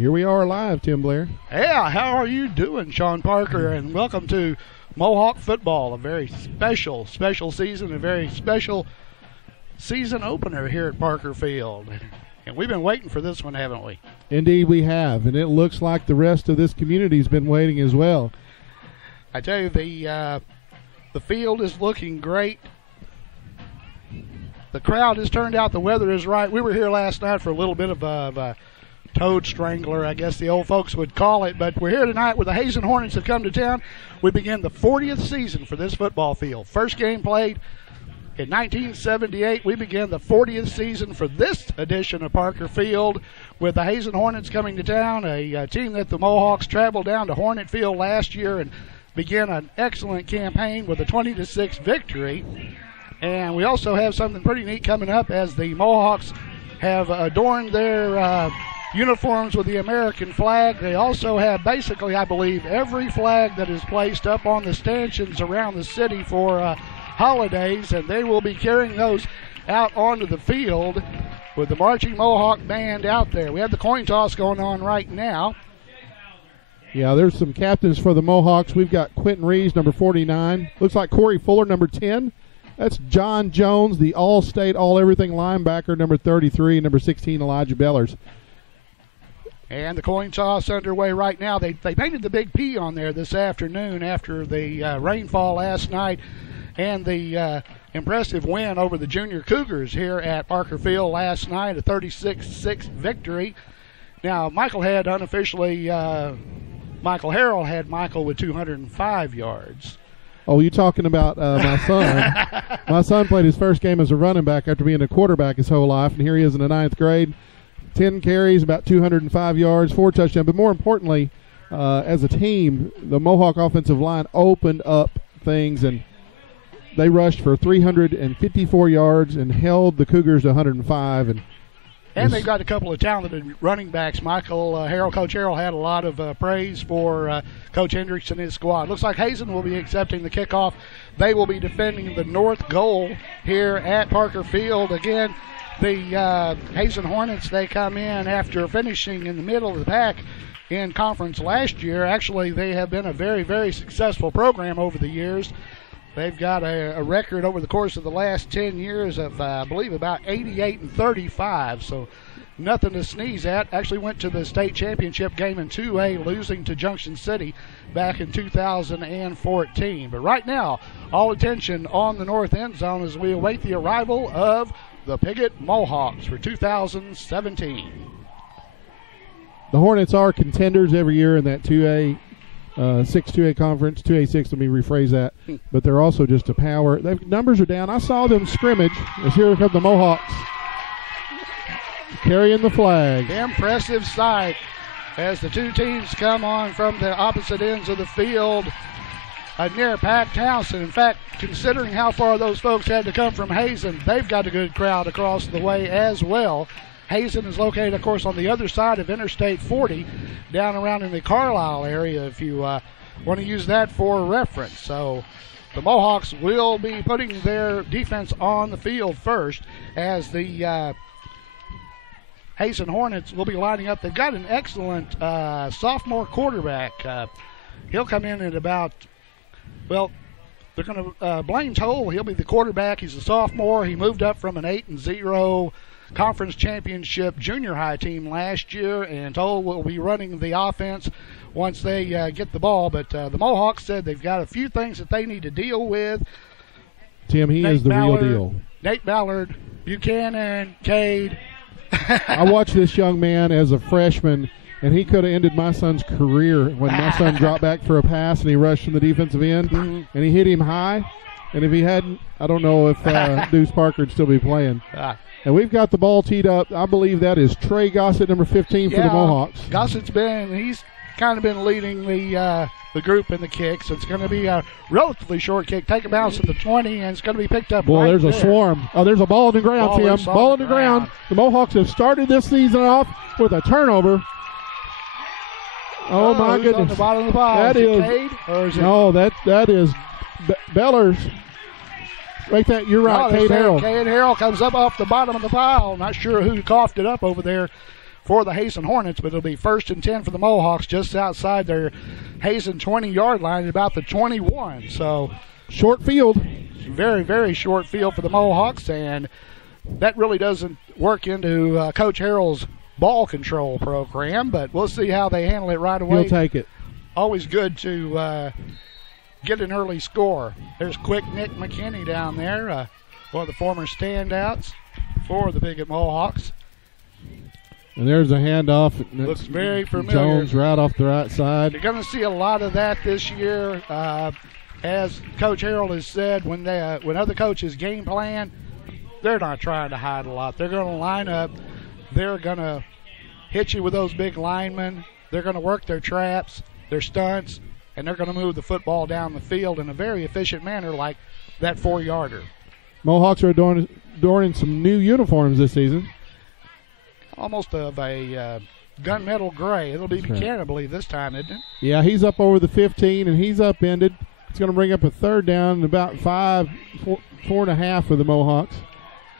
Here we are live, Tim Blair. Yeah, how are you doing, Sean Parker? And welcome to Mohawk football, a very special season, a very special season opener here at Parker Field. And we've been waiting for this one, haven't we? Indeed we have, and it looks like the rest of this community's been waiting as well. I tell you, the field is looking great. The crowd has turned out. The weather is right. We were here last night for a little bit of a toad strangler, I guess the old folks would call it. But we're here tonight where the Hazen Hornets have come to town. We begin the 40th season for this football field. First game played in 1978. We begin the 40th season for this edition of Parker Field with the Hazen Hornets coming to town, a team that the Mohawks traveled down to Hornet Field last year and began an excellent campaign with a 20-6 victory. And we also have something pretty neat coming up as the Mohawks have adorned their uniforms with the American flag. They also have basically, I believe, every flag that is placed up on the stanchions around the city for holidays, and they will be carrying those out onto the field with the Marching Mohawk Band out there. We have the coin toss going on right now. Yeah, there's some captains for the Mohawks. We've got Quentin Reeves, number 49. Looks like Corey Fuller, number 10. That's John Jones, the all-state, all-everything linebacker, number 33, and number 16, Elijah Bellers. And the coin toss underway right now. They painted the big P on there this afternoon after the rainfall last night and the impressive win over the Junior Cougars here at Parker Field last night, a 36-6 victory. Now, Michael had unofficially, Michael Harrell had Michael with 205 yards. Oh, you talking about my son. My son played his first game as a running back after being a quarterback his whole life, and here he is in the 9th grade. 10 carries, about 205 yards, 4 touchdowns. But more importantly, as a team, the Mohawk offensive line opened up things, and they rushed for 354 yards and held the Cougars to 105. And they've got a couple of talented running backs. Michael Harrell, Coach Harrell had a lot of praise for Coach Hendricks and his squad. Looks like Hazen will be accepting the kickoff. They will be defending the north goal here at Parker Field. Again, the Hazen Hornets, they come in after finishing in the middle of the pack in conference last year. Actually, they have been a very, very successful program over the years. They've got a record over the course of the last 10 years of, I believe, about 88-35, so nothing to sneeze at. Actually went to the state championship game in 2A, losing to Junction City back in 2014. But right now, all attention on the north end zone as we await the arrival of the Piggott Mohawks for 2017. The Hornets are contenders every year in that 2A, 6-2A conference. 2A6, let me rephrase that. But they're also just a power. Their numbers are down. I saw them scrimmage as here come the Mohawks carrying the flag. Impressive sight as the two teams come on from the opposite ends of the field. A near-packed house, and in fact, considering how far those folks had to come from Hazen, they've got a good crowd across the way as well. Hazen is located, of course, on the other side of Interstate 40, down around in the Carlisle area, if you want to use that for reference. So the Mohawks will be putting their defense on the field first as the Hazen Hornets will be lining up. They've got an excellent sophomore quarterback. He'll come in at about, well, they're going to, Blaine Toll, he'll be the quarterback. He's a sophomore. He moved up from an 8-0 conference championship junior high team last year, and Toll will be running the offense once they get the ball. But the Mohawks said they've got a few things that they need to deal with. Tim, he is the real deal. Nate Ballard, Buchanan, Cade. I watched this young man as a freshman, and he could have ended my son's career when my son dropped back for a pass and he rushed from the defensive end, and he hit him high. And if he hadn't, I don't know if Deuce Parker would still be playing. And we've got the ball teed up. I believe that is Trey Gossett, number 15 for the Mohawks. Gossett's he's kind of been leading the group in the kicks. It's going to be a relatively short kick. Take a bounce at the 20, and it's going to be picked up. Boy, right there's there. a swarm. Oh, there's a ball on the ground, Tim. Ball on the ground. The Mohawks have started this season off with a turnover. Oh my goodness! On the bottom of the pile. That is Cade, or is it? No, that is Bellers. Right, that you're right, Cade Harrell. Cade Harrell comes up off the bottom of the pile. Not sure who coughed it up over there for the Hazen Hornets, but it'll be 1st and 10 for the Mohawks just outside their Hazen 20-yard line at about the 21. So short field. Very, very short field for the Mohawks, and that really doesn't work into Coach Harrell's ball control program, but we'll see how they handle it right away. He'll take it. Always good to get an early score. There's quick Nick McKinney down there, one of the former standouts for the Piggott Mohawks. And there's a handoff. Looks very familiar. Jones right off the right side. You're going to see a lot of that this year. As Coach Harrell has said, when other coaches game plan, they're not trying to hide a lot. They're going to line up. They're going to hit you with those big linemen. They're going to work their traps, their stunts, and they're going to move the football down the field in a very efficient manner like that 4-yarder. Mohawks are adorning some new uniforms this season. Almost of a gunmetal gray. It'll be Buchanan, I believe, this time, isn't it? Yeah, he's up over the 15, and he's upended. It's going to bring up a 3rd down and about 4.5 for the Mohawks.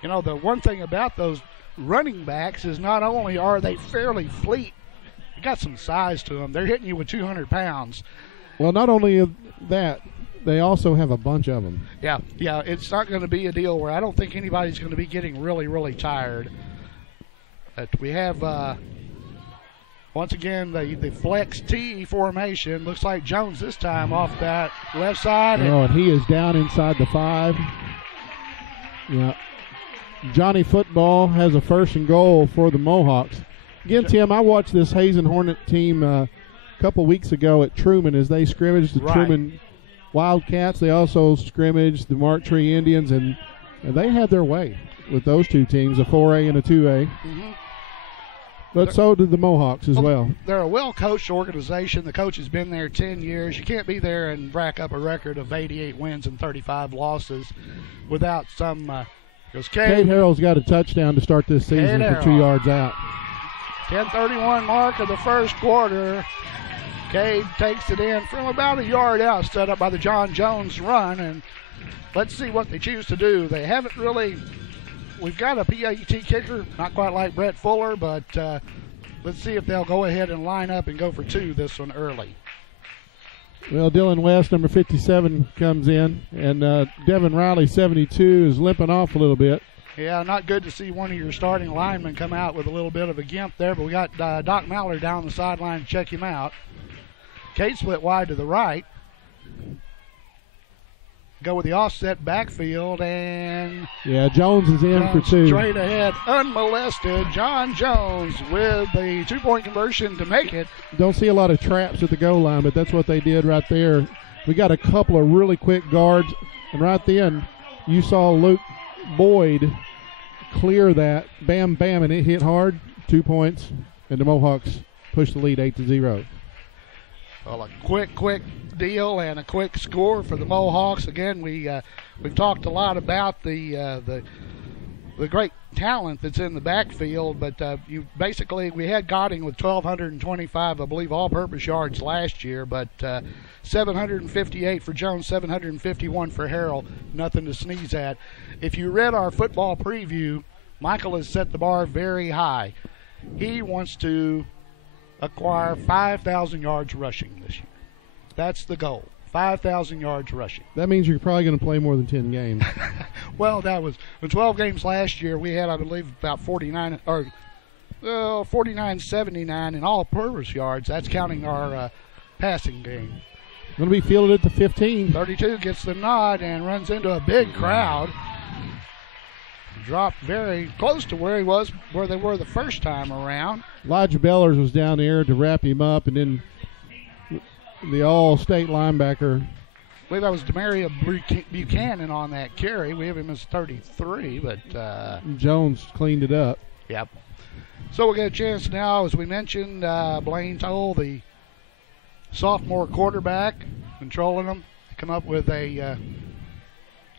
You know, the one thing about those running backs is not only are they fairly fleet, they got some size to them. They're hitting you with 200 pounds. Well, not only that, they also have a bunch of them. Yeah, it's not going to be a deal where I don't think anybody's going to be getting really, really tired. But we have, once again, the flex T formation. Looks like Jones this time off that left side. And he is down inside the 5. Yeah. Johnny Football has a 1st and goal for the Mohawks. Again, Tim, I watched this Hazen Hornet team a couple weeks ago at Truman as they scrimmaged the Truman Wildcats. They also scrimmaged the Mark Tree Indians, and they had their way with those two teams, a 4A and a 2A. Mm-hmm. But so did the Mohawks as well. They're a well-coached organization. The coach has been there 10 years. You can't be there and rack up a record of 88 wins and 35 losses without some Cade Harrell's got a touchdown to start this season for 2 yards out. 10:31 mark of the first quarter. Cade takes it in from about a yard out, set up by the John Jones run, and let's see what they choose to do. They haven't really. We've got a PAT kicker, not quite like Brett Fuller, but let's see if they'll go ahead and line up and go for 2 this one early. Well, Dylan West, number 57, comes in, and Devin Riley, 72, is limping off a little bit. Yeah, not good to see one of your starting linemen come out with a little bit of a gimp there, but we got Doc Mallard down the sideline to check him out. Cade split wide to the right. Go with the offset backfield, and Jones is in for 2. Straight ahead, unmolested. John Jones with the 2-point conversion to make it. Don't see a lot of traps at the goal line, but that's what they did right there. We got a couple of really quick guards, and right then you saw Luke Boyd clear that, bam, bam, and it hit hard. 2 points, and the Mohawks push the lead 8-0. Well, a quick deal and a quick score for the Mohawks. Again, we've talked a lot about the great talent that's in the backfield, but we had Godding with 1,225, I believe, all-purpose yards last year, but 758 for Jones, 751 for Harrell. Nothing to sneeze at. If you read our football preview, Michael has set the bar very high. He wants to acquire 5,000 yards rushing this year. That's the goal, 5,000 yards rushing. That means you're probably going to play more than 10 games. Well, that was the 12 games last year. We had, I believe, about 49.79 in all-purpose yards. That's counting our passing game. Going to be fielded at the 15. 32 gets the nod and runs into a big crowd. Dropped very close to where they were the first time around. Elijah Bellers was down there to wrap him up, and then the all-state linebacker. I believe that was Demaria Buchanan on that carry. We have him as 33, but Jones cleaned it up. Yep. So we'll get a chance now, as we mentioned, Blaine Toll, the sophomore quarterback, controlling them, come up with a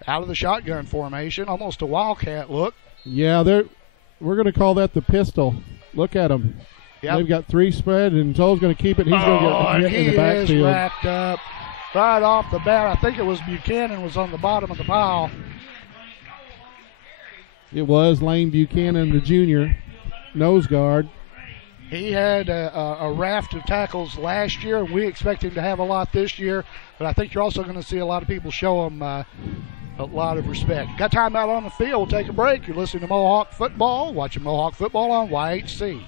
out of the shotgun formation, almost a Wildcat look. Yeah, we're going to call that the pistol. Look at them. Yep. They've got 3 spread, and Toll's going to keep it. He's going to get hit in the backfield. He is racked up right off the bat. I think it was Buchanan was on the bottom of the pile. It was Lane Buchanan, the junior, nose guard. He had a raft of tackles last year, and we expect him to have a lot this year. But I think you're also going to see a lot of people show him a lot of respect. Got time out on the field. We'll take a break. You're listening to Mohawk Football, watching Mohawk Football on YHC.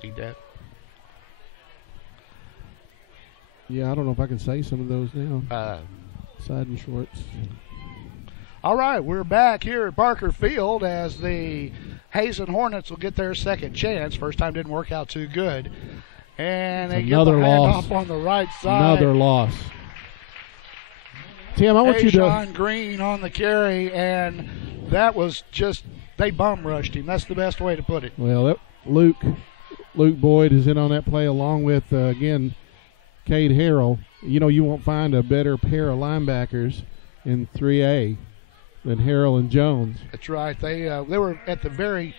Need that? Yeah, I don't know if I can say some of those now. Side and shorts. All right, we're back here at Parker Field as the Hazen Hornets will get their second chance. First time didn't work out too good. And they get the handoff on the right side. Another loss. Tim, I want you to... Sean Green on the carry, and that was just, they bum rushed him. That's the best way to put it. Well, Luke Boyd is in on that play along with, again, Cade Harrell. You know, you won't find a better pair of linebackers in 3A than Harrell and Jones. That's right. They were at the very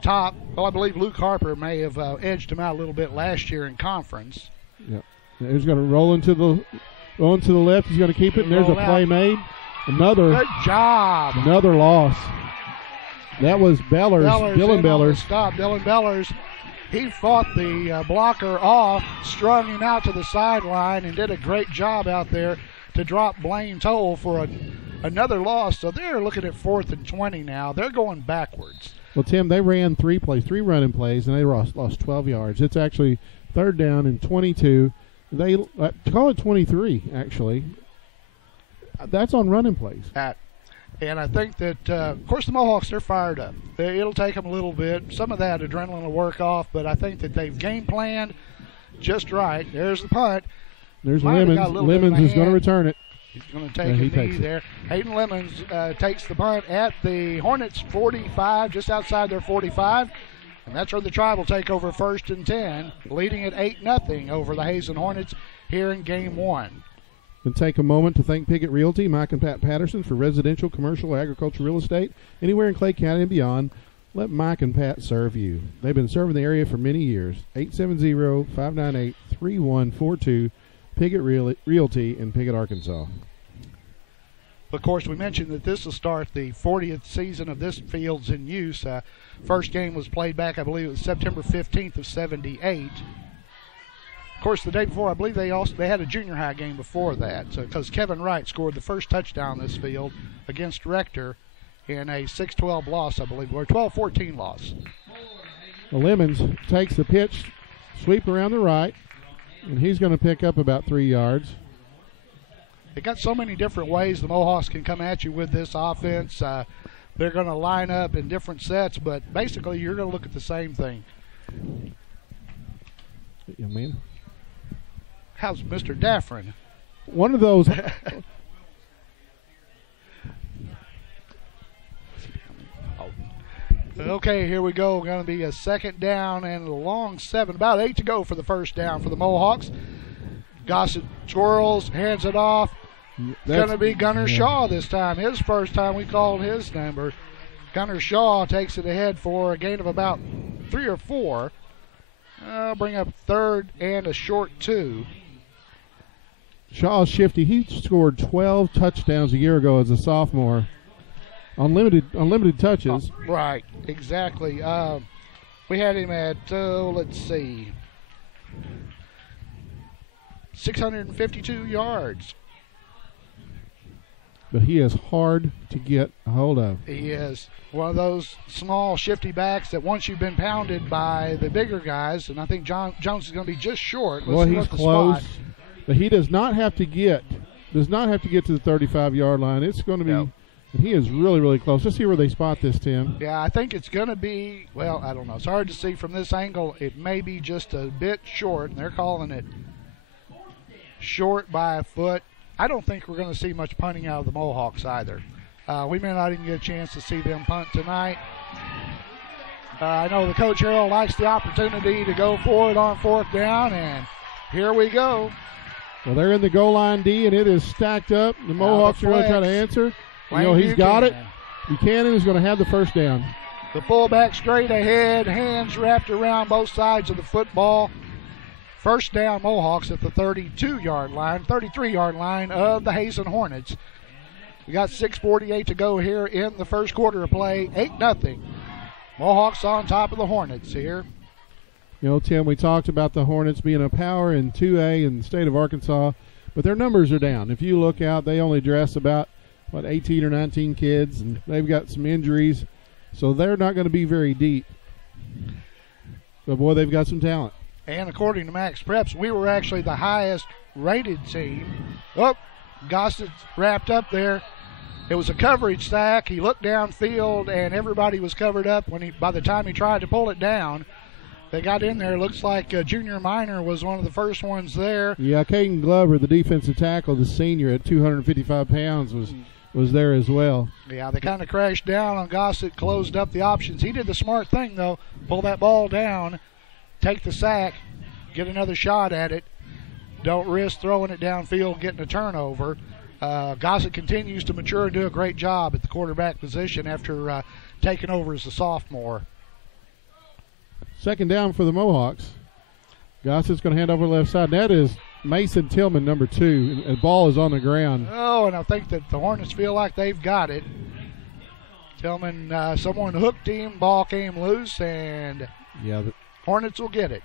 top. Well, I believe Luke Harper may have edged him out a little bit last year in conference. Yep. He's going to roll into the left. He's going to keep it, and there's a play made. Good job. Another loss. That was Dylan Bellers. Stop. Dylan Bellers. He fought the blocker off, strung him out to the sideline, and did a great job out there to drop Blaine Toll for another loss. So they're looking at 4th and 20 now. They're going backwards. Well, Tim, they ran three running plays, and they lost 12 yards. It's actually 3rd down and 22. They call it 23, actually. That's on running plays. And I think that, of course, the Mohawks, they're fired up. It'll take them a little bit. Some of that adrenaline will work off, but I think that they've game planned just right. There's the punt. There's Lemons. Lemons is going to return it. He's going to take a knee there. Hayden Lemons takes the punt at the Hornets' 45, just outside their 45. And that's where the Tribe will take over 1st and 10, leading at 8-0 over the Hazen Hornets here in Game 1. And take a moment to thank Piggott Realty, Mike and Pat Patterson, for residential, commercial, agricultural real estate anywhere in Clay County and beyond. Let Mike and Pat serve you. They've been serving the area for many years. 870-598-3142, Piggott Realty in Piggott, Arkansas. Of course, we mentioned that this will start the 40th season of this field's in use. First game was played back, I believe it was September 15th of 78. Of course, the day before, I believe they had a junior high game before that, because Kevin Wright scored the first touchdown on this field against Rector in a 6-12 loss, I believe, or 12-14 loss. Well, Lemons takes the pitch, sweep around the right, and he's going to pick up about 3 yards. They got so many different ways the Mohawks can come at you with this offense. They're going to line up in different sets, but basically you're going to look at the same thing. Yeah, man. How's Mr. Daffrin? One of those. Okay, here we go. Going to be a 2nd down and a long 7. About 8 to go for the first down for the Mohawks. Gossett twirls, hands it off. Going to be Gunnar Shaw this time. His first time we called his number. Gunnar Shaw takes it ahead for a gain of about 3 or 4. Bring up 3rd and a short 2. Shaw's shifty. He scored 12 touchdowns a year ago as a sophomore on limited touches. Right, exactly. We had him at, let's see, 652 yards. But he is hard to get a hold of. He is one of those small, shifty backs that once you've been pounded by the bigger guys, and I think Jones is going to be just short. Well, he's close, but he does not have to get to the 35-yard line. It's going to be, and he is really, really close. Let's see where they spot this, Tim. Yeah, I think it's going to be, well, I don't know. It's hard to see from this angle. It may be just a bit short, and they're calling it short by a foot. I don't think we're going to see much punting out of the Mohawks either. We may not even get a chance to see them punt tonight. I know the coach Harold likes the opportunity to go for it on 4th down, and here we go. Well, they're in the goal line D, and it is stacked up. The Mohawks are going to try to answer. He's got it. Buchanan is going to have the first down. The fullback straight ahead, hands wrapped around both sides of the football. First down, Mohawks at the 32-yard line, 33-yard line of the Hazen Hornets. We got 6:48 to go here in the first quarter of play. 8-0. Mohawks on top of the Hornets here. Tim, we talked about the Hornets being a power in 2A in the state of Arkansas, but their numbers are down. If you look out, they only dress about, 18 or 19 kids, and they've got some injuries, so they're not going to be very deep. But, boy, they've got some talent. And according to Max Preps, we were actually the highest rated team. Oh, Gossett wrapped up there. It was a coverage sack. He looked downfield, and everybody was covered up by the time he tried to pull it down. They got in there. Looks like Junior Minor was one of the first ones there. Yeah, Caden Glover, the defensive tackle, the senior at 255 pounds, was there as well. Yeah, they kind of crashed down on Gossett, closed up the options. He did the smart thing, though. Pull that ball down, take the sack, get another shot at it. Don't risk throwing it downfield, getting a turnover. Gossett continues to mature and do a great job at the quarterback position after taking over as a sophomore. Second down for the Mohawks. Gossett's going to hand over the left side. That is Mason Tillman, number 2. The ball is on the ground. Oh, and I think that the Hornets feel like they've got it. Tillman, someone hooked him. Ball came loose, and Hornets will get it.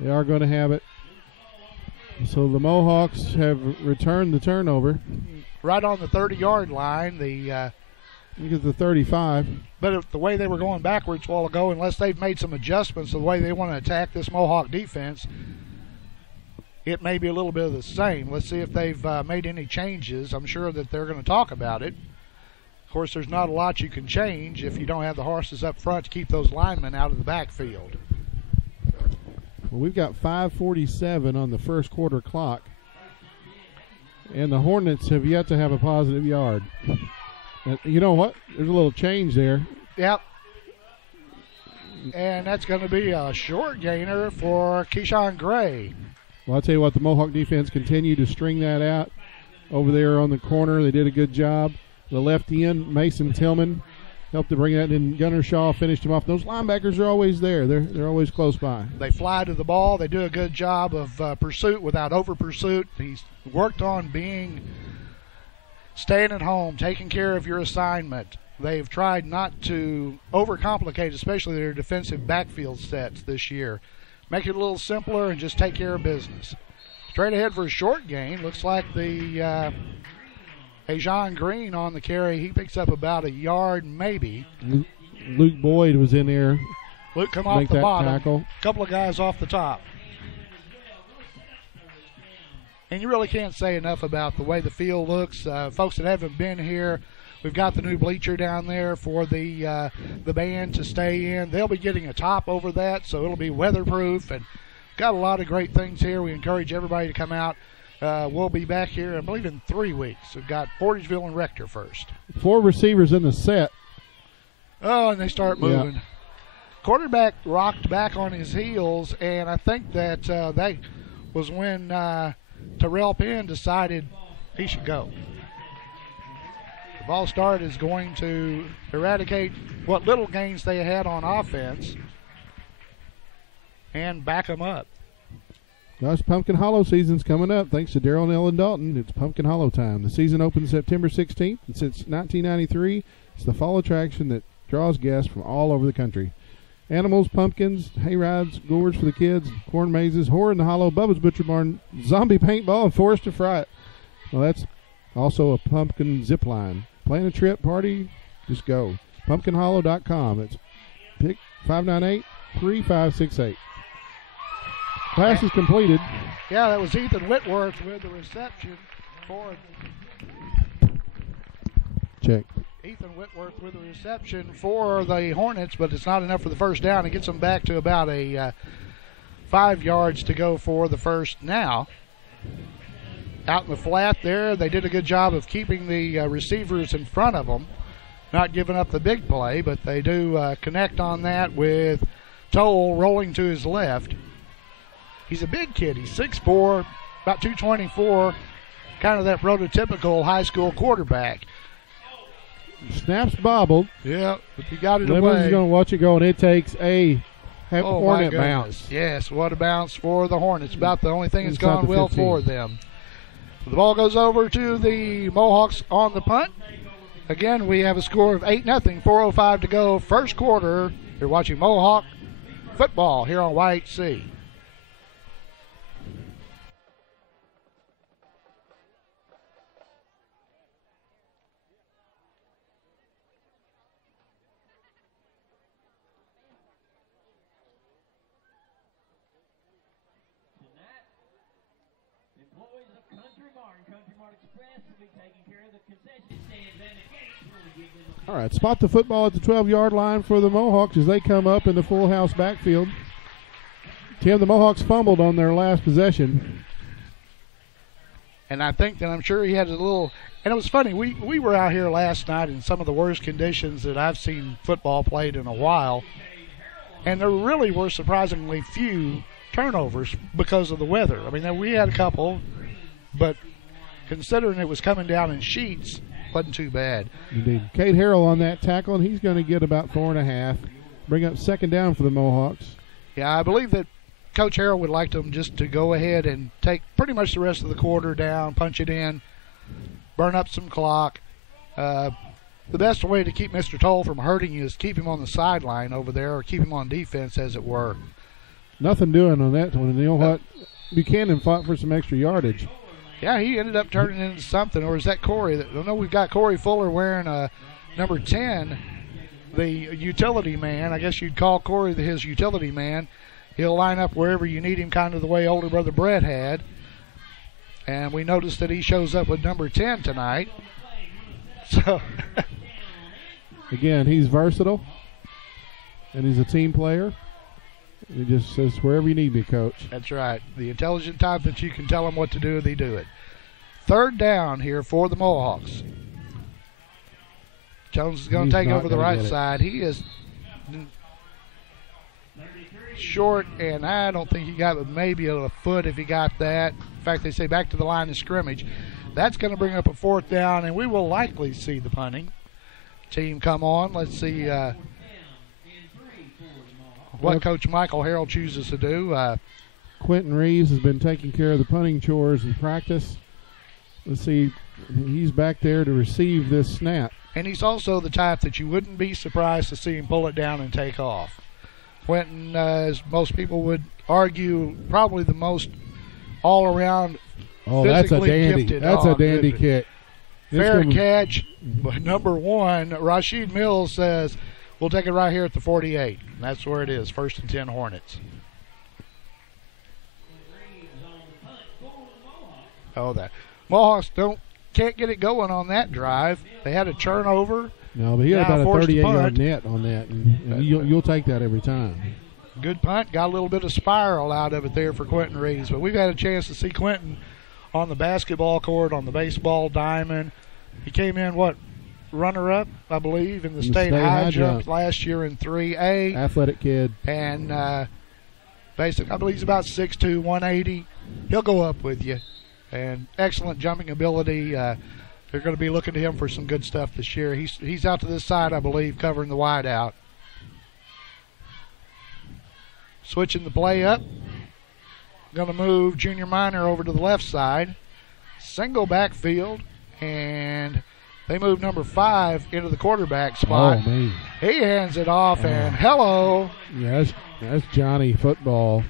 They are going to have it. So the Mohawks have returned the turnover. Right on the 30-yard line. I think it's the 35. But the way they were going backwards a while ago, unless they've made some adjustments to the way they want to attack this Mohawk defense, it may be a little bit of the same. Let's see if they've made any changes. I'm sure that they're going to talk about it. Of course, there's not a lot you can change if you don't have the horses up front to keep those linemen out of the backfield. Well, we've got 5:47 on the first quarter clock, and the Hornets have yet to have a positive yard. You know what? There's a little change there. Yep. And that's going to be a short gainer for Keyshawn Gray. Well, I'll tell you what, the Mohawk defense continued to string that out over there on the corner. They did a good job. The left end, Mason Tillman, helped to bring that in. Gunnar Shaw finished him off. Those linebackers are always there. They're always close by. They fly to the ball. They do a good job of pursuit without over-pursuit. He's worked on staying at home, taking care of your assignment. They've tried not to overcomplicate, especially their defensive backfield sets this year. Make it a little simpler and just take care of business. Straight ahead for a short gain. Looks like the Hazen Green on the carry. He picks up about a yard maybe. Luke Boyd was in there. Luke come off the bottom. Tackle. A couple of guys off the top. And you really can't say enough about the way the field looks. Folks that haven't been here, we've got the new bleacher down there for the band to stay in. They'll be getting a top over that, so it'll be weatherproof. And got a lot of great things here. We encourage everybody to come out. We'll be back here, I believe, in 3 weeks. We've got Portageville and Rector first. 4 receivers in the set. Oh, and they start moving. Yeah. Quarterback rocked back on his heels, and I think that that was when Terrell Penn decided he should go. The ball start is going to eradicate what little gains they had on offense and back them up. Gosh, Pumpkin Hollow season's coming up. Thanks to Darrell and Ellen Dalton, it's Pumpkin Hollow time. The season opens September 16th, and since 1993, it's the fall attraction that draws guests from all over the country. Animals, pumpkins, hay rides, gourds for the kids, corn mazes, horror in the hollow, Bubba's Butcher Barn, zombie paintball, and Forest to Fright. Well, that's also a pumpkin zip line. Plan a trip, party, just go. PumpkinHollow.com. It's pick 598-3568. Pass is completed. Yeah, that was Ethan Whitworth with the reception for check. Ethan Whitworth with the reception for the Hornets, but it's not enough for the first down. It gets them back to about a 5 yards to go for the first now. out in the flat there. They did a good job of keeping the receivers in front of them, not giving up the big play, but they do connect on that with Toll rolling to his left. He's a big kid. He's 6'4", about 224, kind of that prototypical high school quarterback. Snaps bobbled. Yeah, but he got it Lemons away. is going to watch it go, and it takes a Hornet bounce. Yes, what a bounce for the Hornets. About the only thing that's Inside gone the well 15. for them. The ball goes over to the Mohawks on the punt. Again, we have a score of 8-0, 4:05 to go, first quarter. You're watching Mohawk football here on YHC. All right, spot the football at the 12-yard line for the Mohawks as they come up in the full house backfield. Tim, the Mohawks fumbled on their last possession. And I think that I'm sure he had a little, and it was funny, we were out here last night in some of the worst conditions that I've seen football played in a while, and there really were surprisingly few turnovers because of the weather. I mean, we had a couple, but considering it was coming down in sheets, wasn't too bad. Indeed. Cade Harrell on that tackle, and he's going to get about 4.5. Bring up second down for the Mohawks. Yeah, I believe that Coach Harrell would like them just to go ahead and take pretty much the rest of the quarter down, punch it in, burn up some clock. The best way to keep Mr. Toll from hurting you is keep him on the sideline over there, or keep him on defense, as it were. Nothing doing on that one. And you know what? Buchanan fought for some extra yardage. Yeah, he ended up turning into something. Or is that Corey? I know we've got Corey Fuller wearing number 10, the utility man. I guess you'd call Corey his utility man. He'll line up wherever you need him, kind of the way older brother Brett had. And we noticed that he shows up with number 10 tonight. So, again, he's versatile, and he's a team player. He just says, wherever you need me, Coach. That's right. The intelligent type that you can tell them what to do, they do it. Third down here for the Mohawks. Jones is going to take over the right side. He is short, and I don't think he got but maybe a foot if he got that. In fact, they say back to the line of scrimmage. That's going to bring up a fourth down, and we will likely see the punting team come on. Let's see what Coach Michael Harrell chooses to do. Quentin Reeves has been taking care of the punting chores in practice. Let's see, he's back there to receive this snap. And he's also the type that you wouldn't be surprised to see him pull it down and take off. Quentin, as most people would argue, probably the most all-around physically gifted. That's a dandy kick. Fair catch, but number 1, Rashid Mills says, we'll take it right here at the 48. And that's where it is, 1st and 10 Hornets. Oh, that Mohawks can't get it going on that drive. They had a turnover. No, but he had about a 38-yard net on that, and you'll take that every time. Good punt. Got a little bit of spiral out of it there for Quentin Reeves. But we've had a chance to see Quentin on the basketball court, on the baseball diamond. He came in, runner-up, I believe, in the state high jump last year in 3A. Athletic kid. And basically, I believe he's about 6'2", 180. He'll go up with you. And excellent jumping ability. They're going to be looking to him for some good stuff this year. He's out to this side, I believe, covering the wide out. Switching the play up. Going to move Junior Minor over to the left side. Single backfield. And they move number 5 into the quarterback spot. Oh, man. He hands it off, and hello. Yeah, that's Johnny football.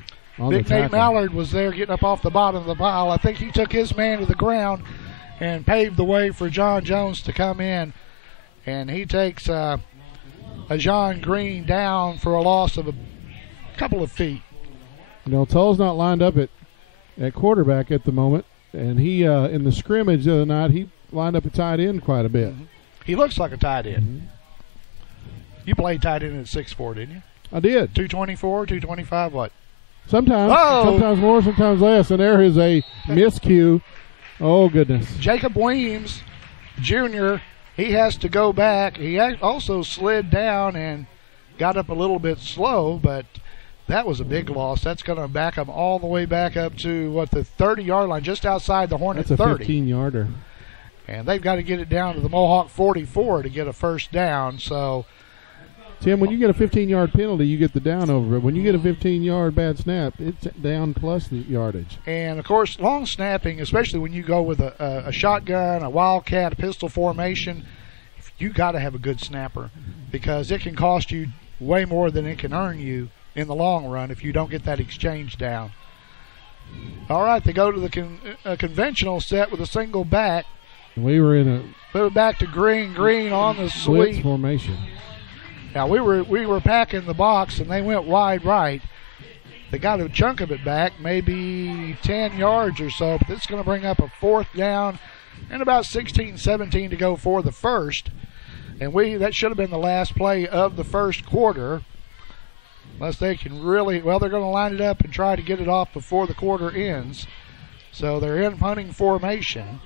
Big Nate Mallard was there getting up off the bottom of the pile. I think he took his man to the ground and paved the way for John Jones to come in. And he takes a John Green down for a loss of a couple of feet. You know, Tull's not lined up at quarterback at the moment. And he, in the scrimmage the other night, he lined up at tight end quite a bit. Mm-hmm. He looks like a tight end. Mm-hmm. You played tight end at 6'4", didn't you? I did. 224, 225, what? Sometimes more, sometimes less. And there is a miscue Oh, goodness. Jacob Weems, Jr., he has to go back. He also slid down and got up a little bit slow, but that was a big loss. That's going to back him all the way back up to, the 30-yard line, just outside the Hornet 30. That's a 15-yarder. And they've got to get it down to the Mohawk 44 to get a first down. So, Tim, when you get a 15-yard penalty, you get the down over it. When you get a 15-yard bad snap, it's down plus the yardage. And, of course, long snapping, especially when you go with a shotgun, a wildcat, a pistol formation, you got to have a good snapper because it can cost you way more than it can earn you in the long run if you don't get that exchange down. All right, they go to the conventional set with a single back. We were in a move back to green on the sweep blitz formation. Now we were packing the box and they went wide right. They got a chunk of it back, maybe 10 yards or so, but this is going to bring up a fourth down and about 16, 17 to go for the first. And that should have been the last play of the first quarter. Unless they can really, they're going to line it up and try to get it off before the quarter ends. So they're in punting formation.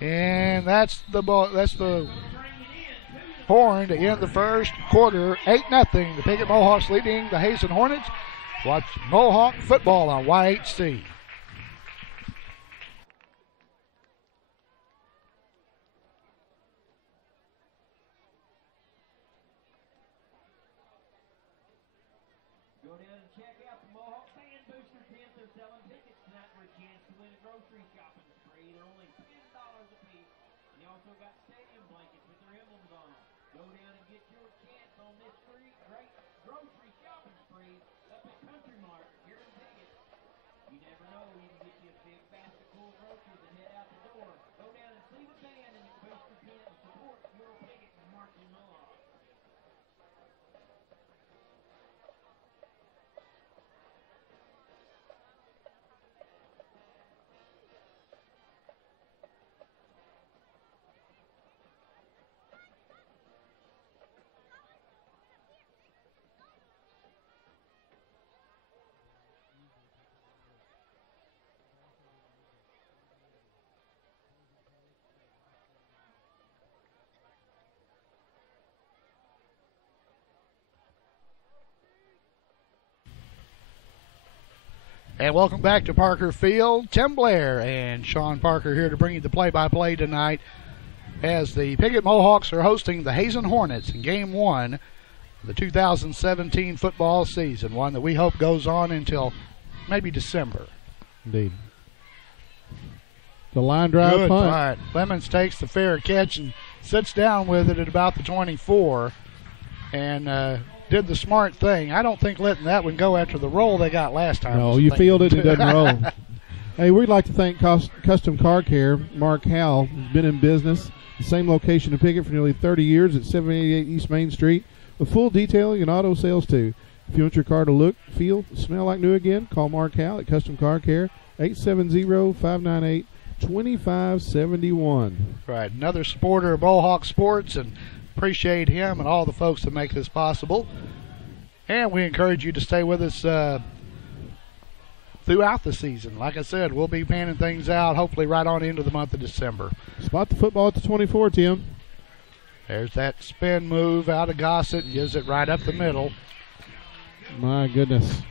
And that's the horn to end the first quarter. 8-0. The Piggott Mohawks leading the Hazen Hornets. Watch Mohawk football on YHC. And welcome back to Parker Field. Tim Blair and Sean Parker here to bring you the play-by-play tonight as the Piggott Mohawks are hosting the Hazen Hornets in Game 1 of the 2017 football season, one that we hope goes on until maybe December. Indeed. The line drive Good punt. punt. Lemons takes the fair catch and sits down with it at about the 24 and did the smart thing. I don't think letting that one go after the roll they got last time. No, you field it and it doesn't roll. Hey, we'd like to thank Custom Car Care. Mark Howell has been in business, the same location in Piggott for nearly 30 years at 788 East Main Street, with full detailing and auto sales too. If you want your car to look, feel, smell like new again, call Mark Howell at Custom Car Care, 870-598-2571. Right, another supporter of Mohawk Sports, and appreciate him and all the folks that make this possible. And we encourage you to stay with us throughout the season. Like I said, we'll be panning things out hopefully right on into the month of December. Spot the football at the 24, Tim. There's that spin move out of Gossett, gives it right up the middle. My goodness.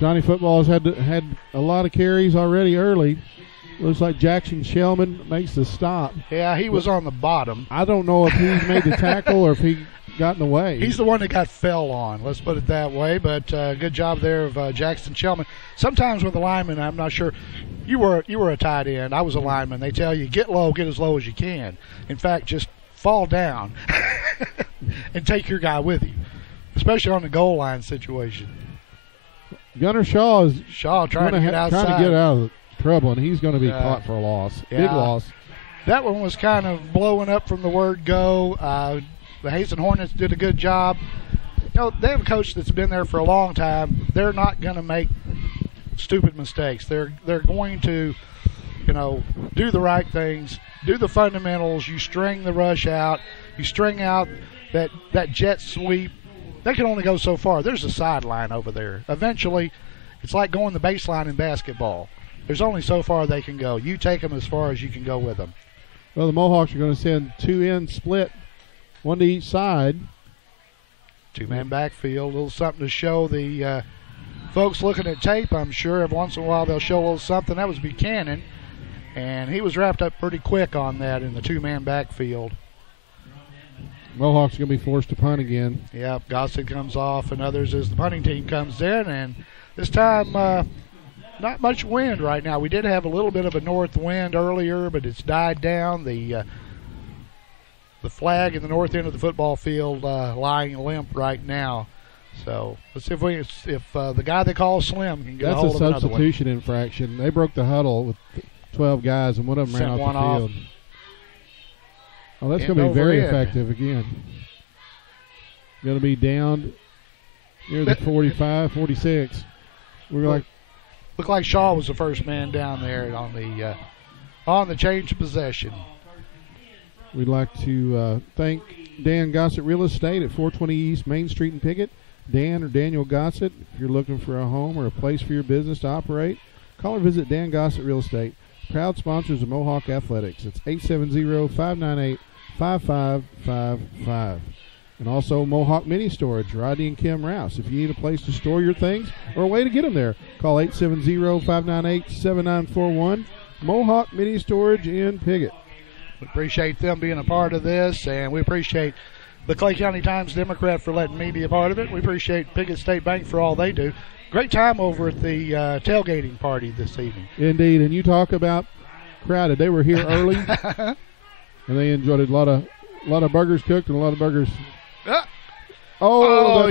Johnny Football has had a lot of carries already early. Looks like Jackson Shellman makes the stop. Yeah, he was on the bottom. I don't know if he made the tackle or if he got in the way. He's the one that got fell on, let's put it that way. But good job there of Jackson Shellman. Sometimes with the lineman, I'm not sure. You were a tight end. I was a lineman. They tell you, get low, get as low as you can. In fact, just fall down and take your guy with you, especially on the goal line situation. Gunnar Shaw trying to get outside. Trying to get out of trouble, and he's going to be caught for a loss. Yeah. Big loss. That one was kind of blowing up from the word go. The Hazen Hornets did a good job. You know, they have a coach that's been there for a long time. They're not going to make stupid mistakes. They're going to, do the right things, do the fundamentals. You string the rush out. You string out that jet sweep. They can only go so far. There's a sideline over there. Eventually, it's like going the baseline in basketball. there's only so far they can go. You take them as far as you can go with them. Well, the Mohawks are going to send 2 in split, 1 to each side. 2-man backfield, a little something to show the folks looking at tape, I'm sure. Every once in a while they'll show a little something. That was Buchanan, and he was wrapped up pretty quick on that in the 2-man backfield. Mohawks are going to be forced to punt again. Yep, Gossett comes off and others as the punting team comes in, and this time not much wind right now. We did have a little bit of a north wind earlier, but it's died down. The flag in the north end of the football field lying limp right now. So let's see if the guy they call Slim can get a hold of another one. That's a substitution infraction. They broke the huddle with 12 guys, and one of them ran off the field. Oh, that's going to be very effective again. Going to be down near the 45, 46. Looked like Shaw was the first man down there on the change of possession. We'd like to thank Dan Gossett Real Estate at 420 East Main Street in Piggott. Dan or Daniel Gossett, if you're looking for a home or a place for your business to operate, call or visit Dan Gossett Real Estate. Proud sponsors of Mohawk Athletics. It's 870-598-5555. And also Mohawk Mini Storage, Rodney and Kim Rouse. If you need a place to store your things or a way to get them there, call 870-598-7941. Mohawk Mini Storage in Piggott. We appreciate them being a part of this, and we appreciate the Clay County Times-Democrat for letting me be a part of it. We appreciate Piggott State Bank for all they do. Great time over at the tailgating party this evening. Indeed, and you talk about crowded. They were here early, and they enjoyed it. A lot of burgers cooked and a lot of burgers. He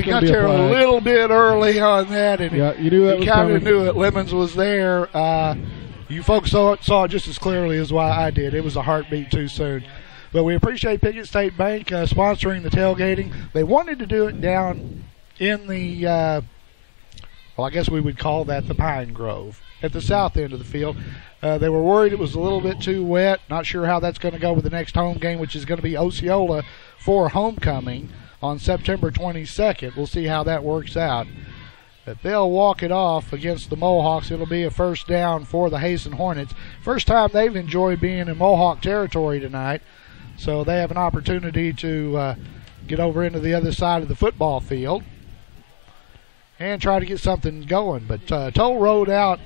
got there a little bit early on that, and yeah, you knew that was coming. Kind of knew it. Lemons was there. You folks saw it just as clearly as why I did. It was a heartbeat too soon. But we appreciate Piggott State Bank sponsoring the tailgating. They wanted to do it down in the, I guess we would call that the Pine Grove, at the south end of the field. They were worried it was a little bit too wet. Not sure how that's going to go with the next home game, which is going to be Osceola for homecoming on September 22nd. We'll see how that works out. But they'll walk it off against the Mohawks. It'll be a first down for the Hazen Hornets. First time they've enjoyed being in Mohawk territory tonight. So they have an opportunity to get over into the other side of the football field and try to get something going. But Toll rode out.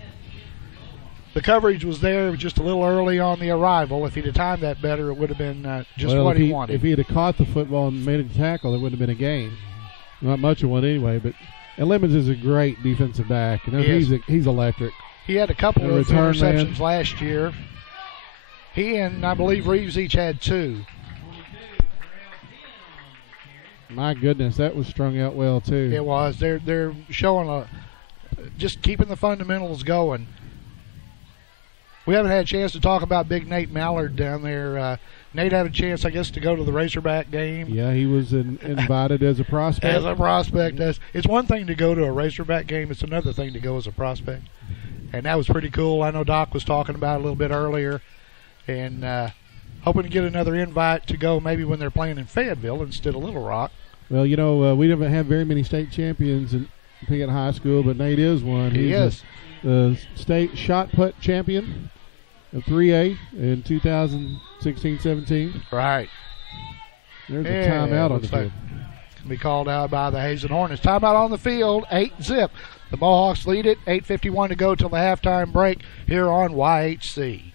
The coverage was there just a little early on the arrival. If he'd have timed that better, it would have been what he wanted. If he had caught the football and made a tackle, it wouldn't have been a game. Not much of one anyway. And Lemons is a great defensive back. He's electric. He had a couple of interceptions last year. He and, I believe, Reeves each had 2. My goodness, that was strung out well, too. It was. They're showing just keeping the fundamentals going. We haven't had a chance to talk about big Nate Mallard down there. Nate had a chance, I guess, to go to the Razorback game. Yeah, he was invited as a prospect. As a prospect. It's one thing to go to a Razorback game. It's another thing to go as a prospect. And that was pretty cool. I know Doc was talking about it a little bit earlier. And hoping to get another invite to go maybe when they're playing in Fayetteville instead of Little Rock. Well, we haven't had very many state champions in Piggott High School, but Nate is one. He is. The state shot put champion of 3A in 2016-17. Right. There's a timeout on the field. It's going to be called out by the Hazen Hornets. Timeout on the field, 8-zip. The Mohawks lead it, 8:51 to go till the halftime break here on YHC.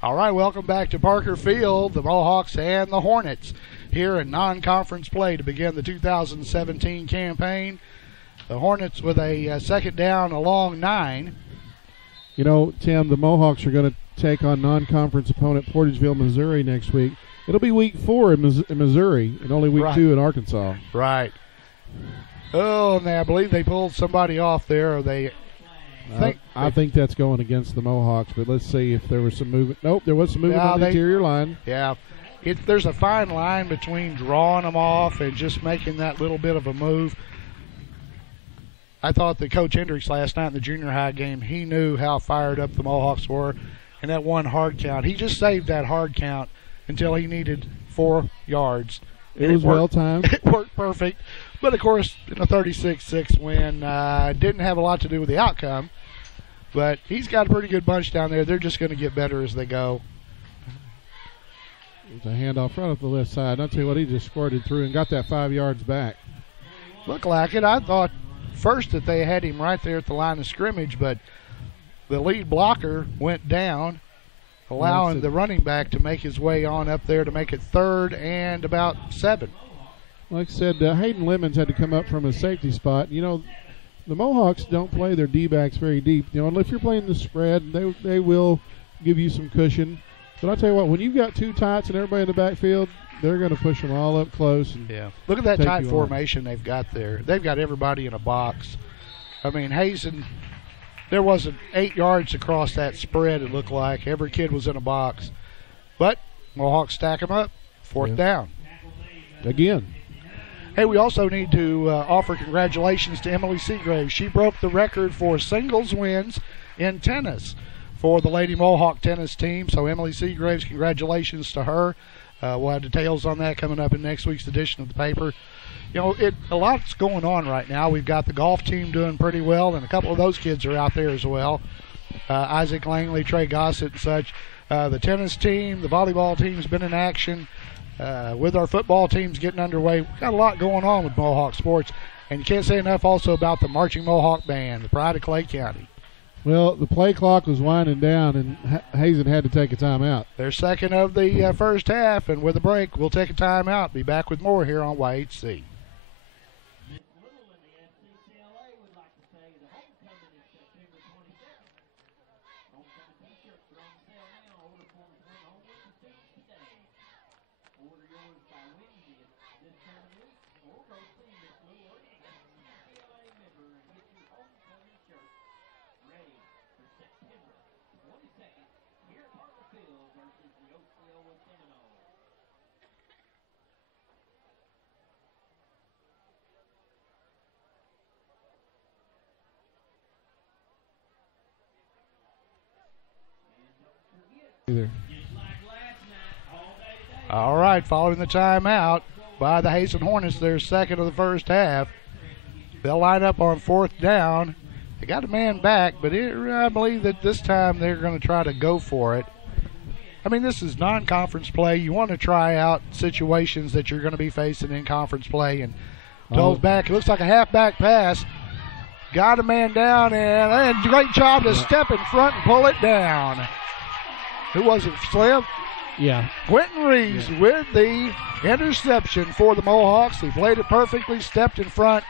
All right, welcome back to Parker Field, the Mohawks and the Hornets. here in non-conference play to begin the 2017 campaign. The Hornets with a second down along 9. You know, Tim, the Mohawks are going to take on non-conference opponent Portageville, Missouri next week. It'll be week 4 in Missouri and only week 2 in Arkansas. Right. Oh, and I believe they pulled somebody off there. Or they I think that's going against the Mohawks, but let's see if there was some movement. Nope, there was some movement on the interior line. Yeah. There's a fine line between drawing them off and just making that little bit of a move. I thought that Coach Hendricks last night in the junior high game, he knew how fired up the Mohawks were. And that one hard count, he just saved that hard count until he needed 4 yards. It was well timed. It worked perfect. But, of course, in a 36-6 win, didn't have a lot to do with the outcome. But he's got a pretty good bunch down there. They're just going to get better as they go. It was a handoff right off the left side. I'll tell you what, he just squirted through and got that 5 yards back. Looked like it. I thought first that they had him right there at the line of scrimmage, but the lead blocker went down, allowing the running back to make his way on up there to make it 3rd and about 7. Like I said, Hayden Lemons had to come up from a safety spot. You know, the Mohawks don't play their D-backs very deep. You know, if you're playing the spread, they will give you some cushion. But I'll tell you what, when you've got 2 tights and everybody in the backfield, they're going to push them all up close. And look at that tight formation they've got there. They've got everybody in a box. I mean, Hazen, there wasn't 8 yards across that spread, it looked like. Every kid was in a box. But Mohawks stack them up. 4th down. Again. Hey, we also need to offer congratulations to Emily Seagraves. She broke the record for singles wins in tennis for the Lady Mohawk tennis team. So, Emily Seagraves, congratulations to her. We'll have details on that coming up in next week's edition of the paper. You know, a lot's going on right now. We've got the golf team doing pretty well, and a couple of those kids are out there as well. Isaac Langley, Trey Gossett, and such. The tennis team, the volleyball team's been in action. With our football teams getting underway, we've got a lot going on with Mohawk sports. And you can't say enough also about the Marching Mohawk Band, the pride of Clay County. Well, the play clock was winding down, and Hazen had to take a timeout. They're second of the first half, and with a break, we'll take a timeout. Be back with more here on YHC. Either. All right, following the timeout by the Hazen Hornets, they're second of the first half. They'll line up on 4th down. They got a man back, but I believe that this time they're going to try to go for it. I mean, this is non-conference play. You want to try out situations that you're going to be facing in conference play. And Toes back. It looks like a halfback pass. Got a man down, and great job to step in front and pull it down. Who was it, Slim? Yeah. Quentin Reeves with the interception for the Mohawks. He played it perfectly, stepped in front,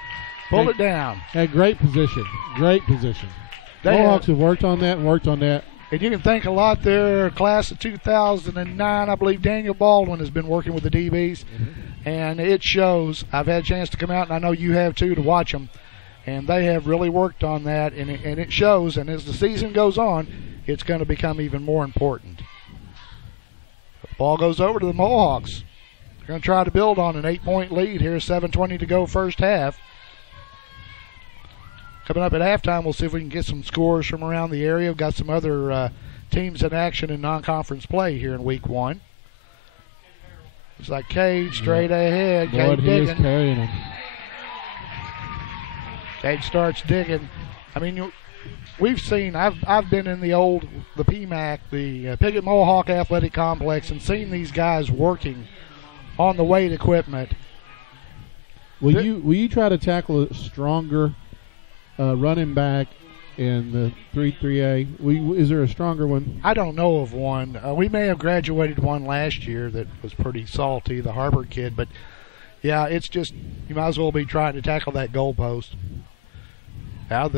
pulled it down. Had great position. Great position. Mohawks have worked on that and worked on that. And you can thank a lot there, class of 2009. I believe Daniel Baldwin has been working with the DBs, and it shows. I've had a chance to come out, and I know you have too, to watch them. And they have really worked on that, and it shows. And as the season goes on, it's going to become even more important. The ball goes over to the Mohawks. They're going to try to build on an 8-point lead here, 7:20 to go first half. Coming up at halftime, we'll see if we can get some scores from around the area. We've got some other teams in action in non-conference play here in week 1. It's like Cade straight ahead. Cade digging. Is carrying him. Cade starts digging. I mean, we've seen, I've been in the PMAC, the Piggott Mohawk Athletic Complex, and seen these guys working on the weight equipment. Will you try to tackle a stronger running back in the 3A. Is there a stronger one? I don't know of one. We may have graduated one last year that was pretty salty, the Harbor kid. But, yeah, it's just you might as well be trying to tackle that goalpost. A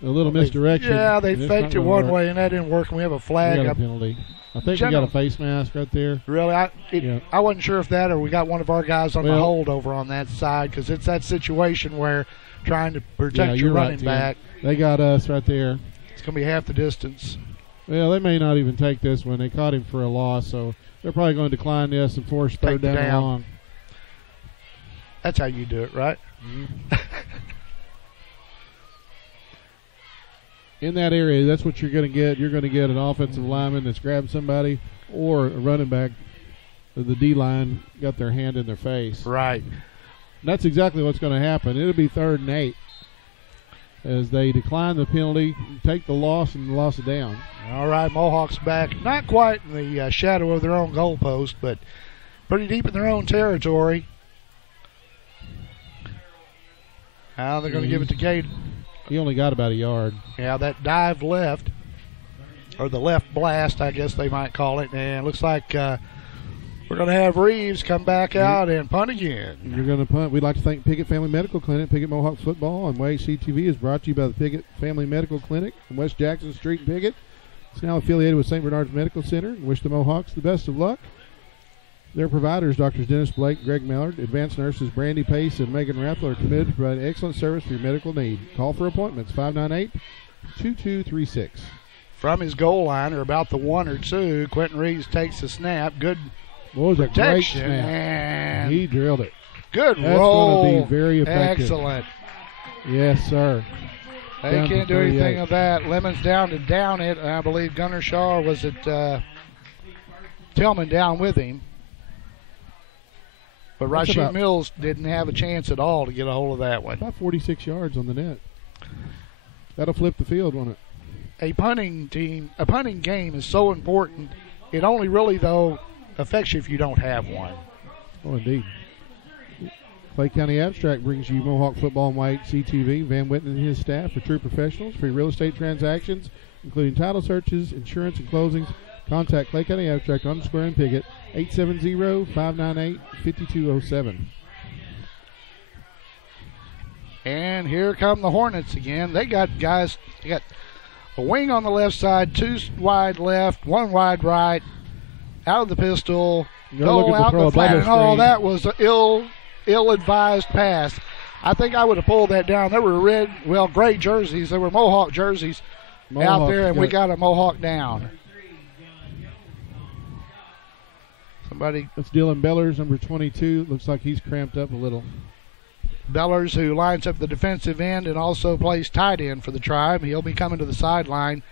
little misdirection. Yeah, they faked it one way, and that didn't work, and we have a flag. We got a penalty. I think we got a face mask right there. Really? I wasn't sure if that or we got one of our guys on the hold over on that side because it's that situation where trying to protect your running back. They got us right there. It's going to be half the distance. Well, they may not even take this one. They caught him for a loss, so they're probably going to decline this and force third down and long. That's how you do it, right? Mm-hmm. In that area, that's what you're going to get. You're going to get an offensive lineman that's grabbed somebody or a running back. The D-line got their hand in their face. Right. That's exactly what's going to happen. It'll be 3rd and 8 as they decline the penalty, take the loss, and loss it down. All right, Mohawks back. Not quite in the shadow of their own goalpost, but pretty deep in their own territory. Now they're going to give it to Gade. He only got about a yard. Yeah, that dive left, or the left blast, I guess they might call it. And it looks like we're going to have Reeves come back out and punt again. You're going to punt. We'd like to thank Piggott Family Medical Clinic. Piggott Mohawks football on WageCTV is brought to you by the Piggott Family Medical Clinic on West Jackson Street in Piggott. It's now affiliated with St. Bernard's Medical Center. Wish the Mohawks the best of luck. Their providers, Drs. Dennis Blake, Greg Mallard, advanced nurses Brandy Pace and Megan Rathler, are committed to providing excellent service for your medical need. Call for appointments, 598-2236. From his goal line, or about the 1 or 2, Quentin Reeves takes the snap. Good protection. A great snap. And he drilled it. Good That's roll. That's going to be very effective. Excellent. Yes, sir. They can't do anything of that. Lemons down to down it. I believe Gunnar Shaw was at Tillman down with him. But Rashid Mills didn't have a chance at all to get a hold of that one. About 46 yards on the net. That'll flip the field, won't it? A punting game is so important. It only really, though, affects you if you don't have one. Oh, indeed. Clay County Abstract brings you Mohawk Football and White CTV. Van Witten and his staff are true professionals for real estate transactions, including title searches, insurance, and closings. Contact Clay County Abstract on the square in Piggott, 870-598-5207. And here come the Hornets again. They got guys, they got a wing on the left side, 2 wide left, 1 wide right, out of the pistol, go out the flat, and all that was an ill-advised pass. I think I would have pulled that down. There were gray jerseys. There were Mohawk jerseys out there, and we got a Mohawk down. That's Dylan Bellers, number 22. Looks like he's cramped up a little. Bellers, who lines up the defensive end and also plays tight end for the Tribe. He'll be coming to the sideline.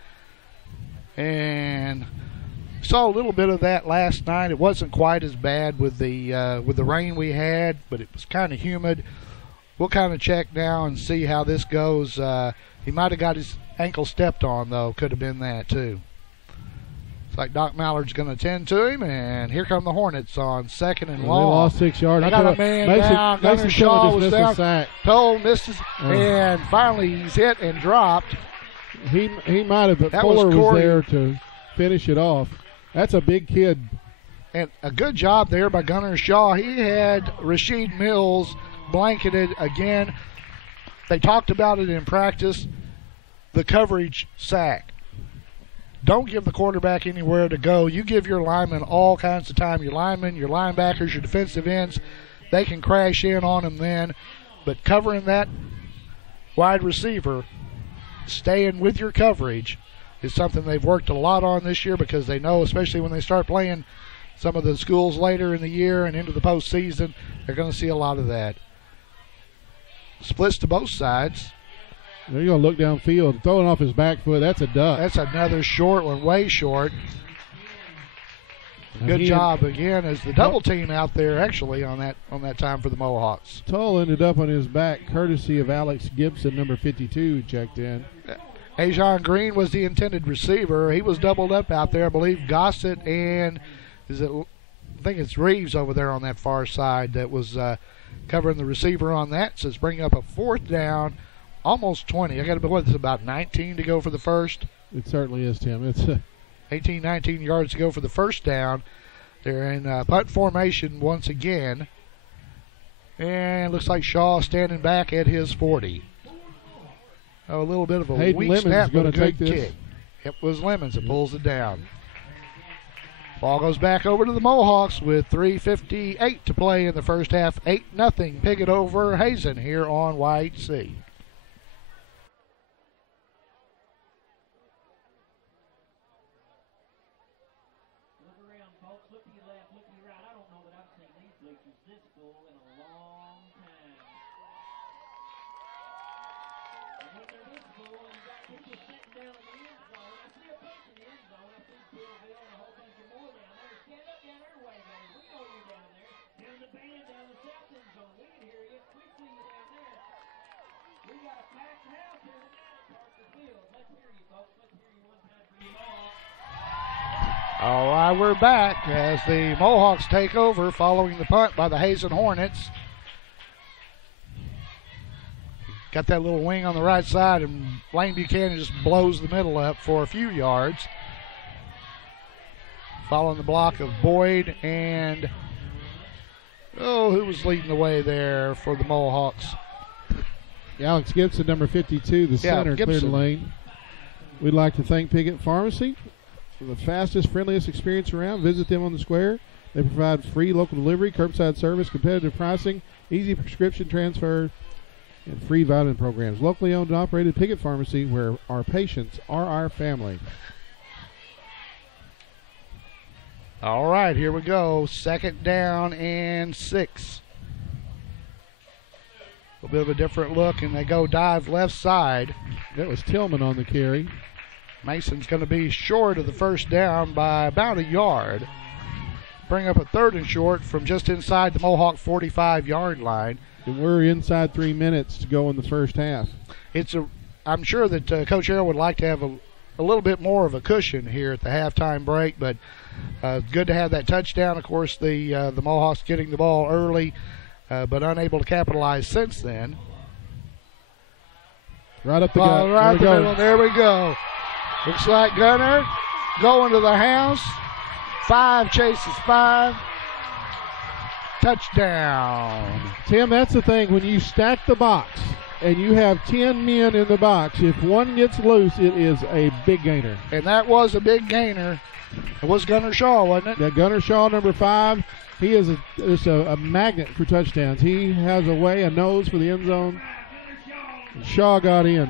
And saw a little bit of that last night. It wasn't quite as bad with the rain we had, but it was kind of humid. We'll kind of check now and see how this goes. He might have got his ankle stepped on, though. Could have been that, too. Like Doc Mallard's going to attend to him, and here come the Hornets on 2nd and long. They lost 6 yards. They got a man down. Gunnar Shaw was down. Sack. Told, misses, and finally he's hit and dropped. He might have, but Fuller was there to finish it off. That's a big kid. And a good job there by Gunnar Shaw. He had Rashid Mills blanketed again. They talked about it in practice, the coverage sack. Don't give the quarterback anywhere to go. You give your linemen all kinds of time. Your linemen, your linebackers, your defensive ends, they can crash in on him then. But covering that wide receiver, staying with your coverage, is something they've worked a lot on this year because they know, especially when they start playing some of the schools later in the year and into the postseason, they're going to see a lot of that. Splits to both sides. They're going to look downfield, throwing off his back foot. That's a duck. That's another short one, way short. Good job again as the double team out there actually on that time for the Mohawks. Tull ended up on his back, courtesy of Alex Gibson, number 52, who checked in. Hazen Green was the intended receiver. He was doubled up out there. I believe Gossett and I think it's Reeves over there on that far side that was covering the receiver on that. So it's bringing up a 4th down almost 20. I got to be what, it's about 19 to go for the first. It certainly is, Tim. It's 18, 19 yards to go for the first down. They're in punt formation once again. And looks like Shaw standing back at his 40. A little bit of a Hayden weak Lemons snap, but a good take kick. It was Lemons that pulls it down. Ball goes back over to the Mohawks with 3:58 to play in the first half. 8-0 Piggott over Hazen here on YHC. All right, we're back as the Mohawks take over following the punt by the Hazen Hornets. Got that little wing on the right side, and Lane Buchanan just blows the middle up for a few yards. Following the block of Boyd and, who was leading the way there for the Mohawks? Alex Gibson, number 52, the center, cleared the lane. We'd like to thank Piggott Pharmacy for the fastest, friendliest experience around. Visit them on the square. They provide free local delivery, curbside service, competitive pricing, easy prescription transfer, and free vitamin programs. Locally owned and operated Piggott Pharmacy, where our patients are our family. All right, here we go. 2nd down and 6. A bit of a different look, and they go dive left side. That was Tillman on the carry. Mason's going to be short of the first down by about a yard. Bring up a 3rd and short from just inside the Mohawk 45-yard line. And we're inside 3 minutes to go in the first half. I'm sure that Coach Harrell would like to have a little bit more of a cushion here at the halftime break, but good to have that touchdown. Of course, the Mohawks getting the ball early, but unable to capitalize since then. Right up the gut. Right the middle. There we go. Looks like Gunner going to the house. 5 chases 5. Touchdown. Tim, that's the thing. When you stack the box and you have 10 men in the box, if one gets loose, it is a big gainer. And that was a big gainer. It was Gunner Shaw, wasn't it? Yeah, Gunner Shaw, number 5. He is a magnet for touchdowns. He has a nose for the end zone. Shaw got in.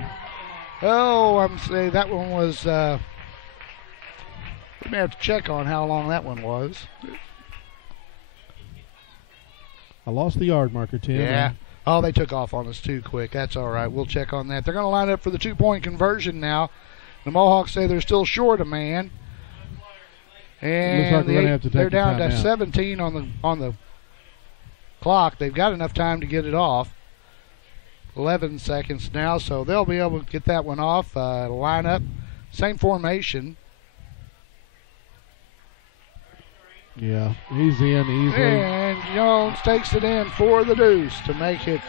I'm saying that one was. We may have to check on how long that one was. I lost the yard marker, Tim. Yeah. They took off on us too quick. That's all right. We'll check on that. They're going to line up for the 2-point conversion now. The Mohawks say they're still short a man. And looks like they're down to 17 on the clock. They've got enough time to get it off. 11 seconds now, so they'll be able to get that one off. Line up, same formation. Yeah, he's in easily. And Jones takes it in for the deuce to make it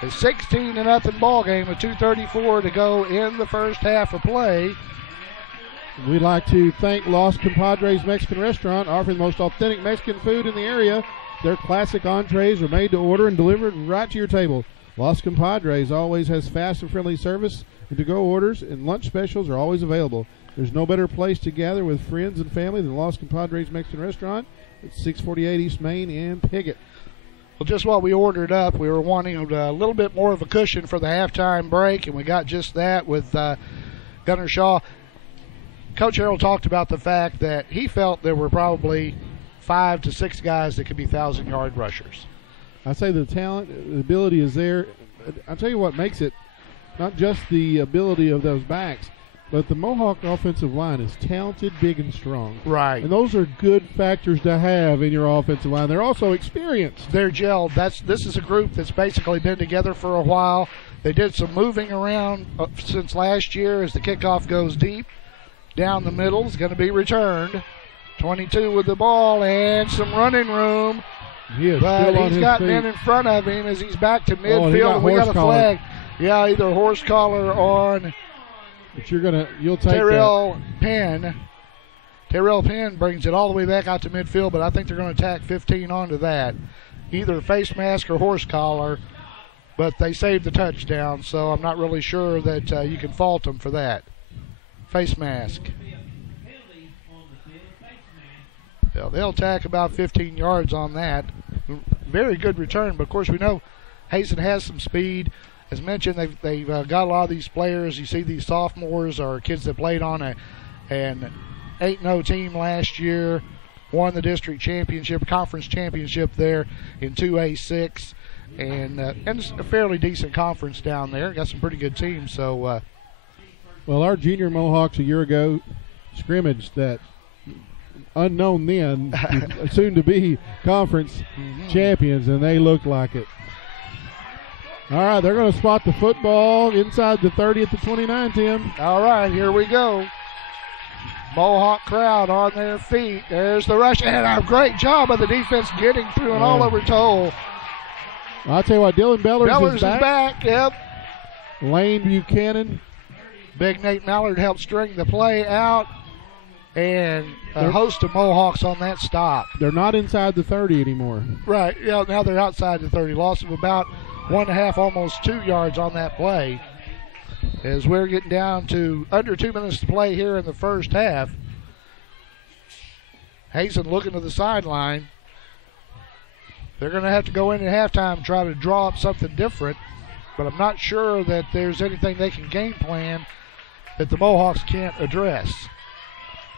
a 16-0 ball game with 2:34 to go in the first half of play. We'd like to thank Los Compadres Mexican Restaurant, offering the most authentic Mexican food in the area. Their classic entrees are made to order and delivered right to your table. Los Compadres always has fast and friendly service, and to-go orders and lunch specials are always available. There's no better place to gather with friends and family than Los Compadres Mexican Restaurant at 648 East Main in Piggott. Well, just what we ordered up, we were wanting a little bit more of a cushion for the halftime break, and we got just that with Gunner Shaw. Coach Harrell talked about the fact that he felt there were probably 5 to 6 guys that could be 1,000-yard rushers. I say the talent, the ability is there. I'll tell you what makes it not just the ability of those backs, but the Mohawk offensive line is talented, big, and strong. Right. And those are good factors to have in your offensive line. They're also experienced. They're gelled. This is a group that's basically been together for a while. They did some moving around since last year as the kickoff goes deep. Down the middle is going to be returned. 22 with the ball and some running room He is But still on he's his got feet. men in front of him as he's back to Oh, midfield. We got a horse flag. Yeah, either horse collar on But you'll take Terrell Penn. Terrell Penn brings it all the way back out to midfield, but I think they're going to tack 15 onto that. Either face mask or horse collar, but they saved the touchdown, so I'm not really sure that you can fault them for that. Face mask. Yeah, they'll tack about 15 yards on that. Very good return, but of course we know Hazen has some speed. As mentioned, they've got a lot of these players. You see these sophomores or kids that played on an 8-0 team last year, won the district championship, conference championship there in 2A6, and it's a fairly decent conference down there. Got some pretty good teams. So, well, our junior Mohawks a year ago scrimmaged that unknown then, soon to be conference champions, and they looked like it. All right, they're going to spot the football inside the 30 at the 29, Tim. All right, here we go. Mohawk crowd on their feet. There's the rush, and a great job of the defense getting through an all-over toll. I'll tell you what, Dylan Bellers is back. Yep. Lane Buchanan. Big Nate Mallard helped string the play out, and a host of Mohawks on that stop. They're not inside the 30 anymore. Right, yeah, now they're outside the 30. Loss of about 1.5, almost 2 yards on that play. As we're getting down to under 2 minutes to play here in the first half. Hazen looking to the sideline. They're going to have to go in at halftime and try to draw up something different, but I'm not sure that there's anything they can game plan that the Mohawks can't address.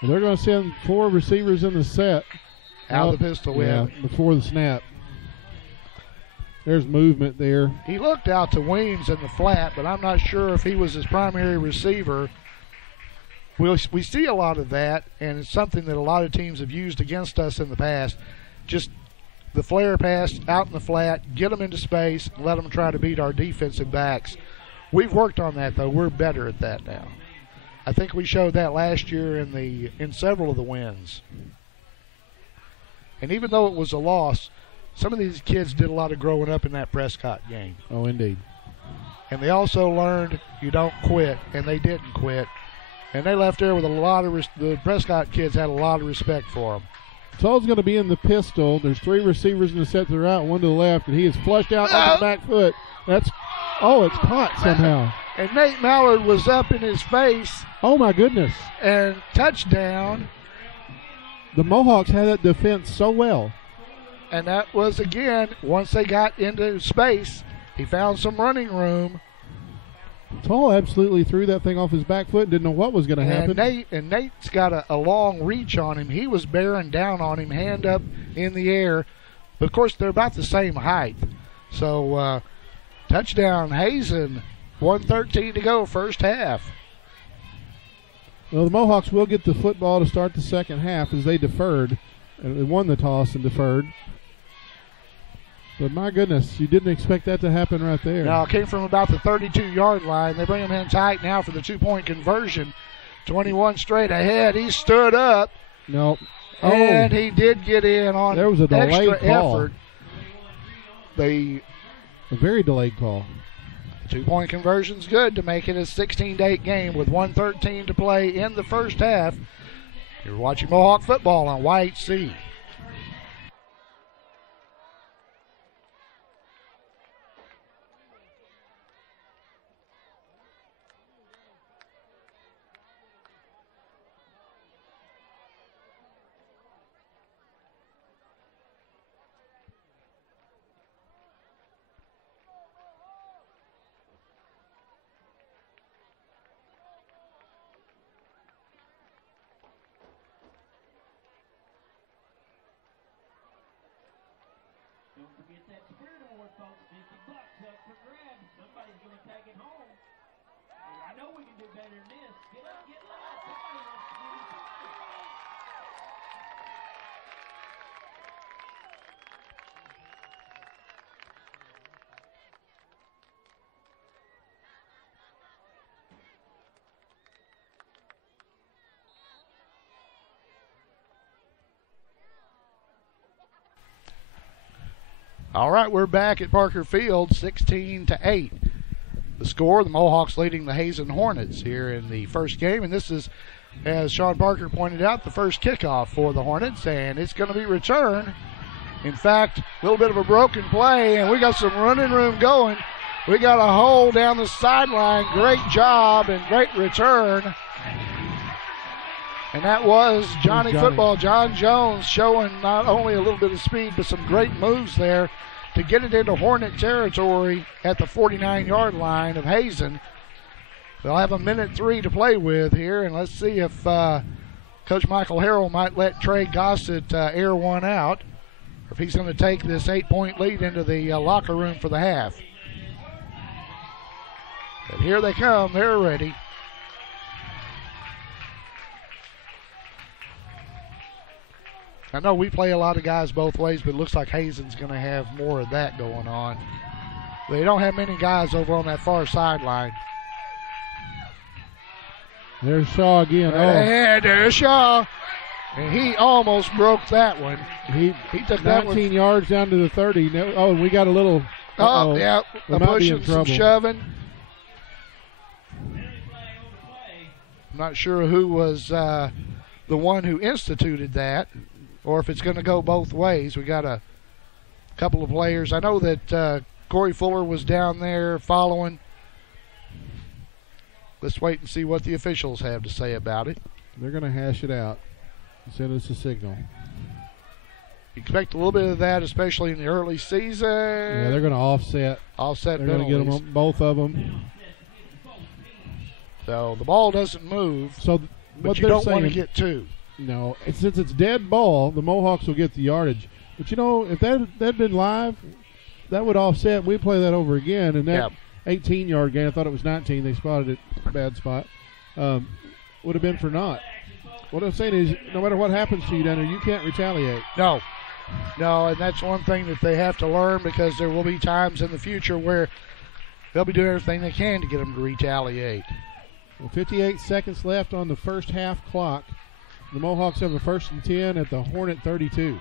Well, they're going to send 4 receivers in the set. Out of the pistol win. Before the snap. There's movement there. He looked out to Weems in the flat, but I'm not sure if he was his primary receiver. We see a lot of that, and it's something that a lot of teams have used against us in the past. Just the flare pass out in the flat, get them into space, and let them try to beat our defensive backs. We've worked on that, though. We're better at that now. I think we showed that last year in several of the wins. And even though it was a loss, some of these kids did a lot of growing up in that Prescott game. Oh, indeed. And they also learned you don't quit, and they didn't quit. And they left there with a lot of the Prescott kids had a lot of respect for them. Toll's going to be in the pistol. There's 3 receivers in the set to the right, 1 to the left, and he is flushed out on his back foot. It's caught somehow. And Nate Mallard was up in his face. Oh, my goodness. And touchdown. The Mohawks had that defense so well. And that was, again, once they got into space, he found some running room. Toll absolutely threw that thing off his back foot and didn't know what was going to happen. Nate's got a long reach on him. He was bearing down on him, hand up in the air. But, of course, they're about the same height. So, touchdown, Hazen, 1:13 to go, first half. Well, the Mohawks will get the football to start the second half as they deferred. And they won the toss and deferred. But my goodness, you didn't expect that to happen right there. No, it came from about the 32-yard line. They bring him in tight now for the 2-point conversion. 21 straight ahead. He stood up. No. And he did get in on there was a delayed extra call. effort. A very delayed call. 2-point conversion's good to make it a 16-8 game with 1:13 to play in the first half. You're watching Mohawk football on YHC. All right, we're back at Parker Field, 16-8. The score, the Mohawks leading the Hazen Hornets here in the first game. And this is, as Sean Parker pointed out, the first kickoff for the Hornets. And it's going to be returned. In fact, a little bit of a broken play, and we got some running room going. We got a hole down the sideline. Great job and great return. And that was Johnny Football, John Jones, showing not only a little bit of speed, but some great moves there to get it into Hornet territory at the 49-yard line of Hazen. They'll have a minute 3 to play with here, and let's see if Coach Michael Harrell might let Trey Gossett air one out, or if he's going to take this 8-point lead into the locker room for the half. But here they come. They're ready. I know we play a lot of guys both ways, but it looks like Hazen's going to have more of that going on. They don't have many guys over on that far sideline. There's Shaw again. Yeah, there's Shaw. And he almost broke that one. He took 19 yards down to the 30. Oh, and we got a little. Yeah, a pushing, some shoving. I'm not sure who was the one who instituted that, or if it's going to go both ways. We got a couple of players. I know that Corey Fuller was down there following. Let's wait and see what the officials have to say about it. They're going to hash it out and send us a signal. Expect a little bit of that, especially in the early season. Yeah, they're going to offset. They're going to get them, both of them. So the ball doesn't move. So but you don't want to get two. No, since it's dead ball, the Mohawks will get the yardage. But you know, if that'd been live, that would offset. We play that over again, and that 18-yard gain. I thought it was 19. They spotted it, bad spot. Would have been for naught. What I'm saying is, no matter what happens to you down there, you can't retaliate. No, and that's one thing that they have to learn, because there will be times in the future where they'll be doing everything they can to get them to retaliate. Well, 58 seconds left on the first half clock. The Mohawks have a 1st and 10 at the Hornet 32.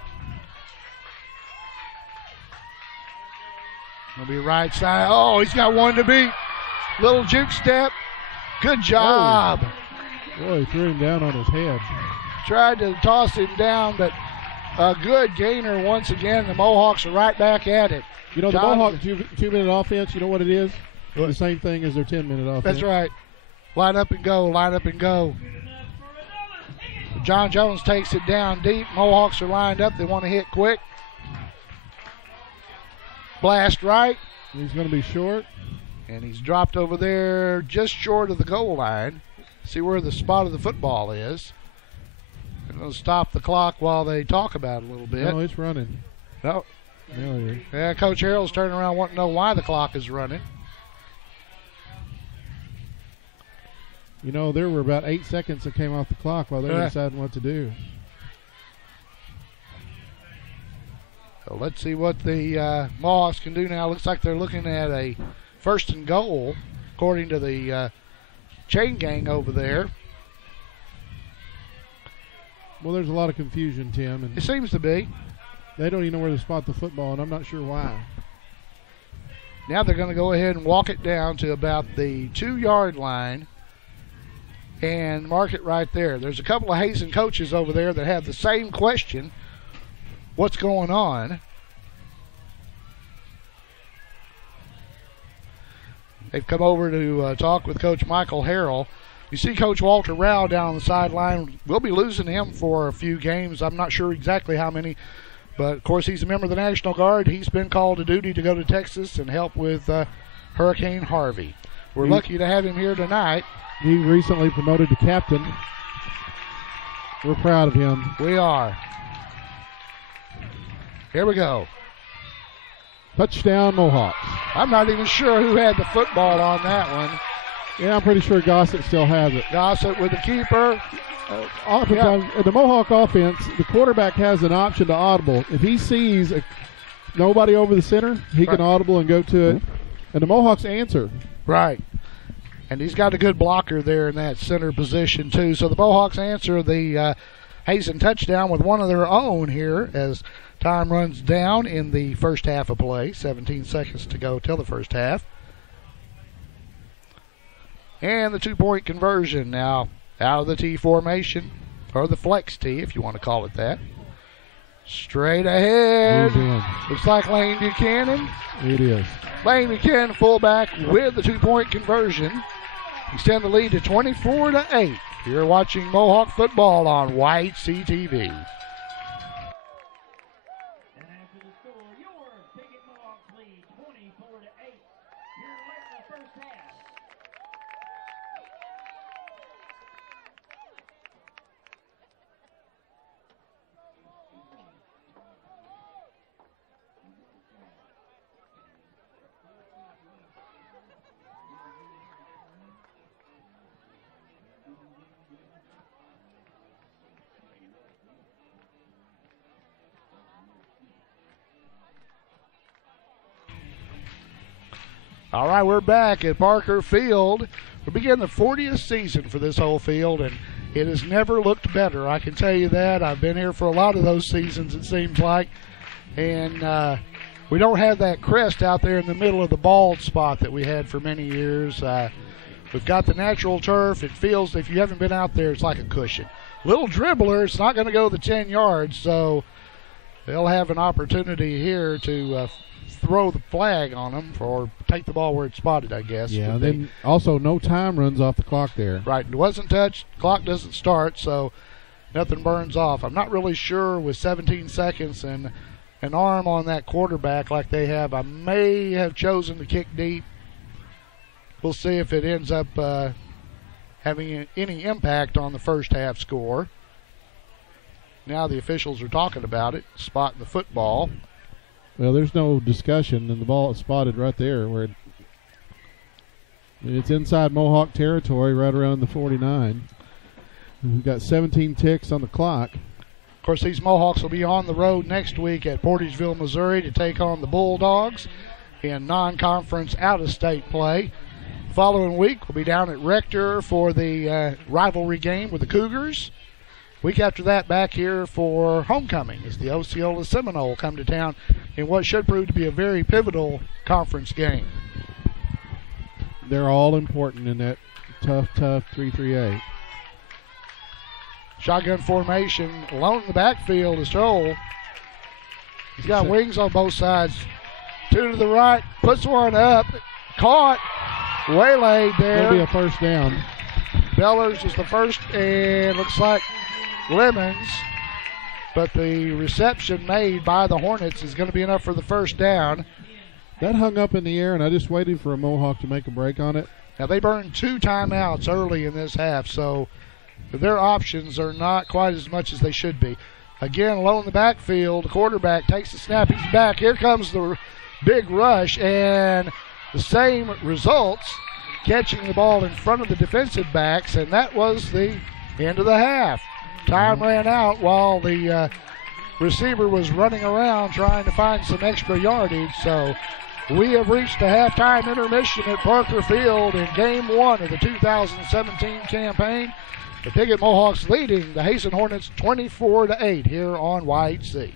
It'll be right side. Oh, he's got one to beat. Little juke step. Good job. Boy, he threw him down on his head. Tried to toss him down, but a good gainer once again. The Mohawks are right back at it. You know, the Mohawk two-minute offense, you know what it is? What? The same thing as their 10-minute offense. That's right. Line up and go, line up and go. John Jones takes it down deep. Mohawks are lined up. They want to hit quick. Blast right. He's going to be short. And he's dropped over there just short of the goal line. See where the spot of the football is. I'm going to stop the clock while they talk about it a little bit. No, it's running. No. No, yeah, Coach Harrell's turning around wanting to know why the clock is running. You know, there were about 8 seconds that came off the clock while they were deciding what to do. So let's see what the Mohawks can do now. Looks like they're looking at a 1st and goal, according to the chain gang over there. Well, there's a lot of confusion, Tim. And it seems to be. They don't even know where to spot the football, and I'm not sure why. Now they're going to go ahead and walk it down to about the 2-yard line and mark it right there. There's a couple of Hazen coaches over there that have the same question. What's going on? They've come over to talk with Coach Michael Harrell. You see Coach Walter Rao down on the sideline. We'll be losing him for a few games. I'm not sure exactly how many, but of course he's a member of the National Guard. He's been called to duty to go to Texas and help with Hurricane Harvey. We're lucky to have him here tonight. He recently promoted to captain. We're proud of him. We are. Here we go. Touchdown, Mohawks. I'm not even sure who had the football on that one. Yeah, I'm pretty sure Gossett still has it. Gossett with the keeper. Oftentimes, in the Mohawk offense, the quarterback has an option to audible. If he sees nobody over the center, he can audible and go to it. And the Mohawks answer. Right. And he's got a good blocker there in that center position, too. So the Mohawks answer the Hazen touchdown with one of their own here as time runs down in the first half of play. 17 seconds to go till the first half. And the 2-point conversion now out of the T formation, or the flex T if you want to call it that. Straight ahead. Looks like Lane Buchanan. It is. Lane Buchanan, fullback, with the 2-point conversion. Extend the lead to 24-8. You're watching Mohawk football on White CTV. And after the score, your Piggott Mohawks lead 24-8. Here late in the first half. All right, we're back at Parker Field. We begin the 40th season for this whole field, and it has never looked better. I can tell you that. I've been here for a lot of those seasons, it seems like. And we don't have that crest out there in the middle of the bald spot that we had for many years. We've got the natural turf. It feels, if you haven't been out there, it's like a cushion. Little dribbler, it's not going to go the 10 yards, so they'll have an opportunity here to throw the flag on them or take the ball where it's spotted, I guess. Yeah, then also no time runs off the clock there. Right, it wasn't touched. Clock doesn't start, so nothing burns off. I'm not really sure with 17 seconds and an arm on that quarterback like they have. I may have chosen to kick deep. We'll see if it ends up having any impact on the first half score. Now the officials are talking about it, spotting the football. Well, there's no discussion, and the ball is spotted right there where it's inside Mohawk territory, right around the 49. We've got 17 ticks on the clock. Of course, these Mohawks will be on the road next week at Portageville, Missouri to take on the Bulldogs in non-conference out-of-state play. The following week, we'll be down at Rector for the rivalry game with the Cougars. Week after that, back here for homecoming as the Osceola Seminole come to town in what should prove to be a very pivotal conference game. They're all important in that tough 3-3-8. Shotgun formation, alone in the backfield is Joel. He's got wings on both sides. Two to the right, puts one up, caught, waylaid there. That'll be a first down. Bellers is the first, and looks like Lemons, but the reception made by the Hornets is going to be enough for the first down. That hung up in the air, and I just waited for a Mohawk to make a break on it. Now, they burned 2 timeouts early in this half, so their options are not quite as much as they should be. Again, low in the backfield, the quarterback takes the snap, he's back. Here comes the big rush, and the same results, catching the ball in front of the defensive backs, and that was the end of the half. Time ran out while the receiver was running around trying to find some extra yardage. So we have reached the halftime intermission at Parker Field in Game 1 of the 2017 campaign. The Piggott Mohawks leading the Hazen Hornets 24-8 here on YHC.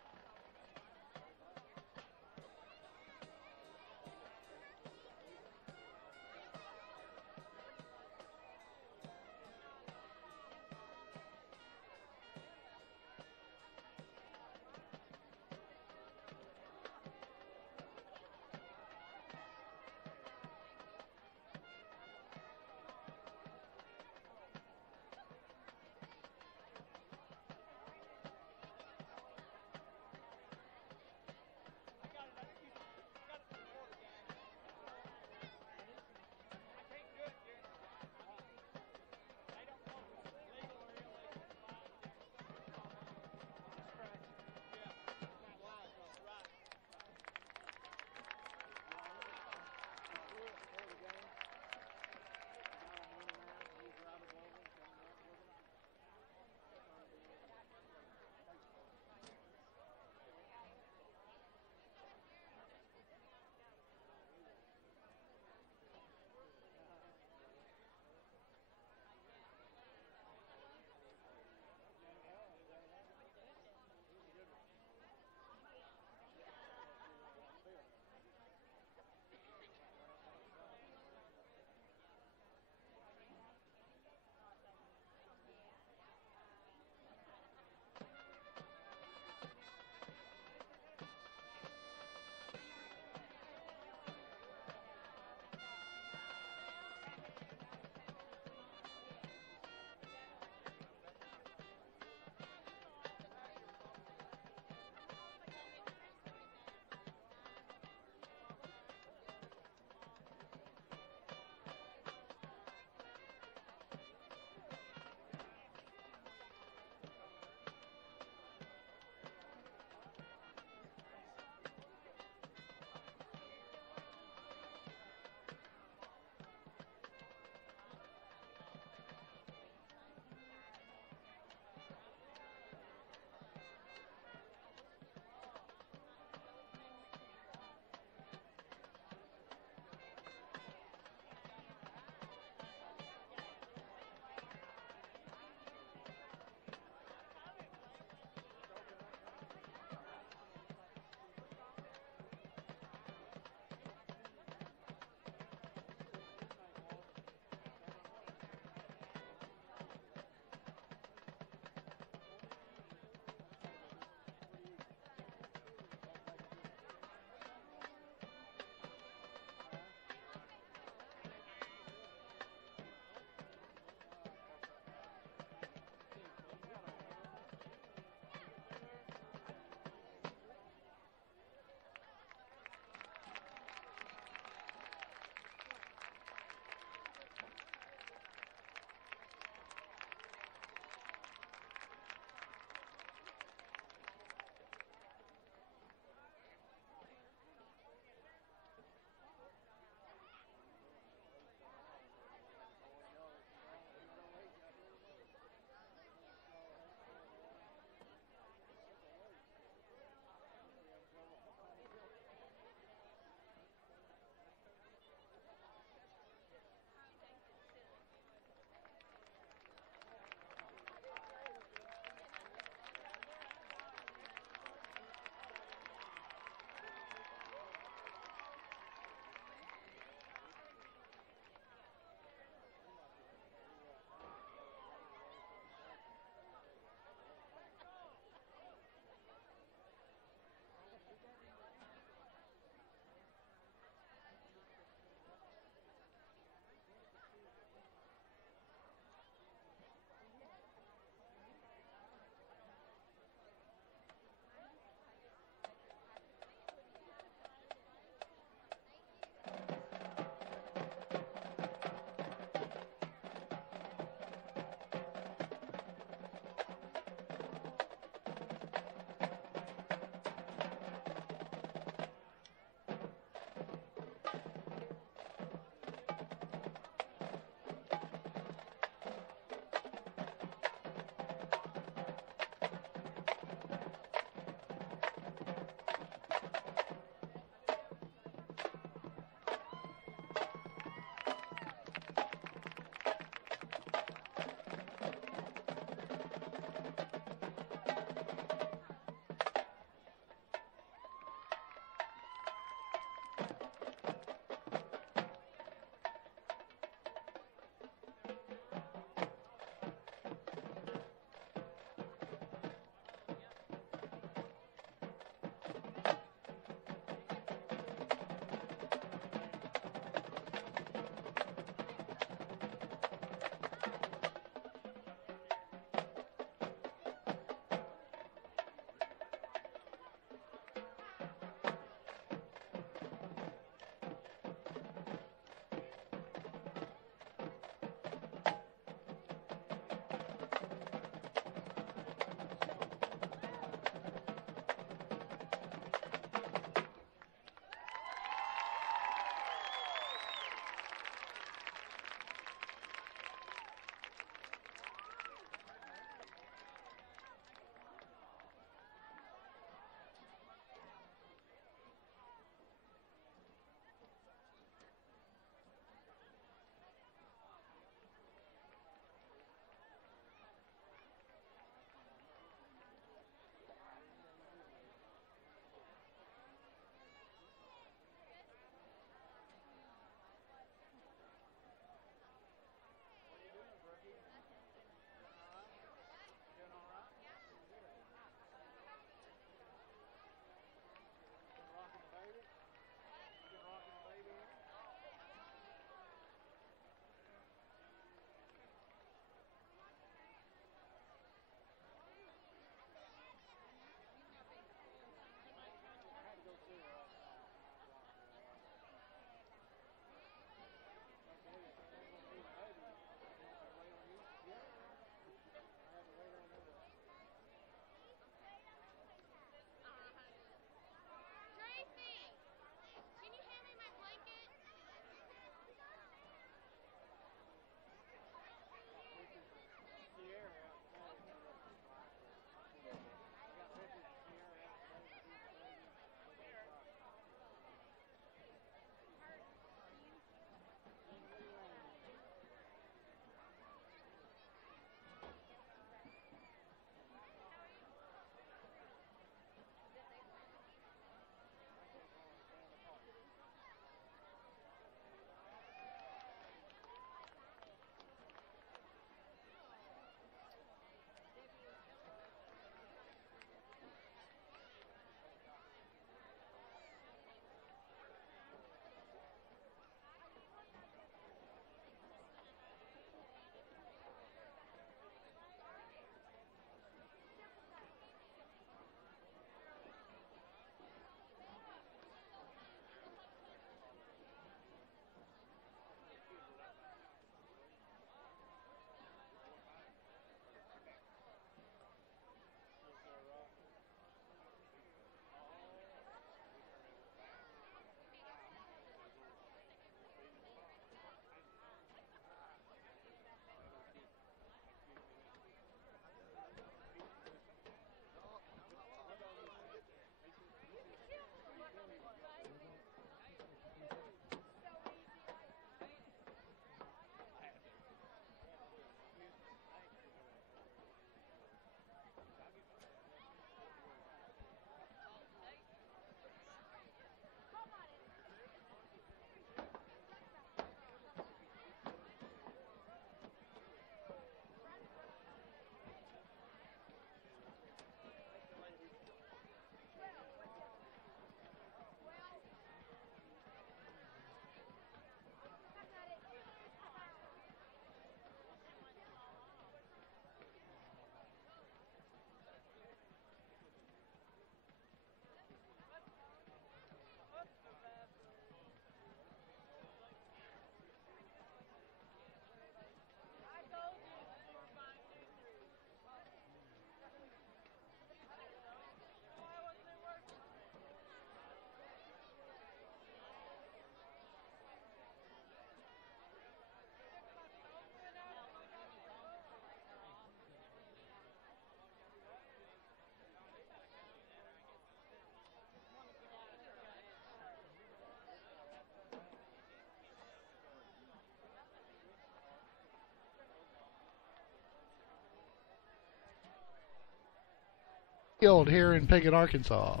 Field here in Piggott, Arkansas.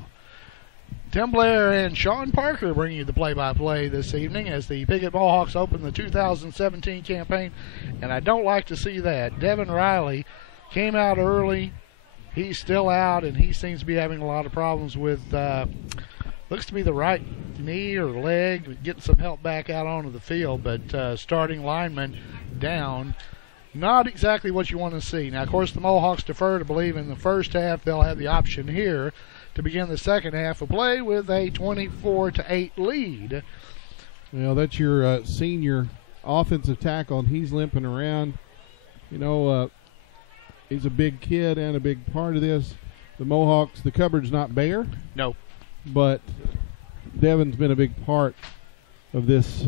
Tim Blair and Sean Parker bring you the play-by-play this evening as the Piggott Mohawks open the 2017 campaign, and I don't like to see that. Devin Riley came out early. He's still out, and he seems to be having a lot of problems with, looks to be the right knee or leg, getting some help back out onto the field, but starting lineman down. Not exactly what you want to see. Now, of course, the Mohawks defer to believe in the first half they'll have the option here to begin the second half of play with a 24-8 lead. Well, that's your senior offensive tackle, and he's limping around. You know, he's a big kid and a big part of this. The Mohawks, the cupboard's not bare. No. But Devin's been a big part of this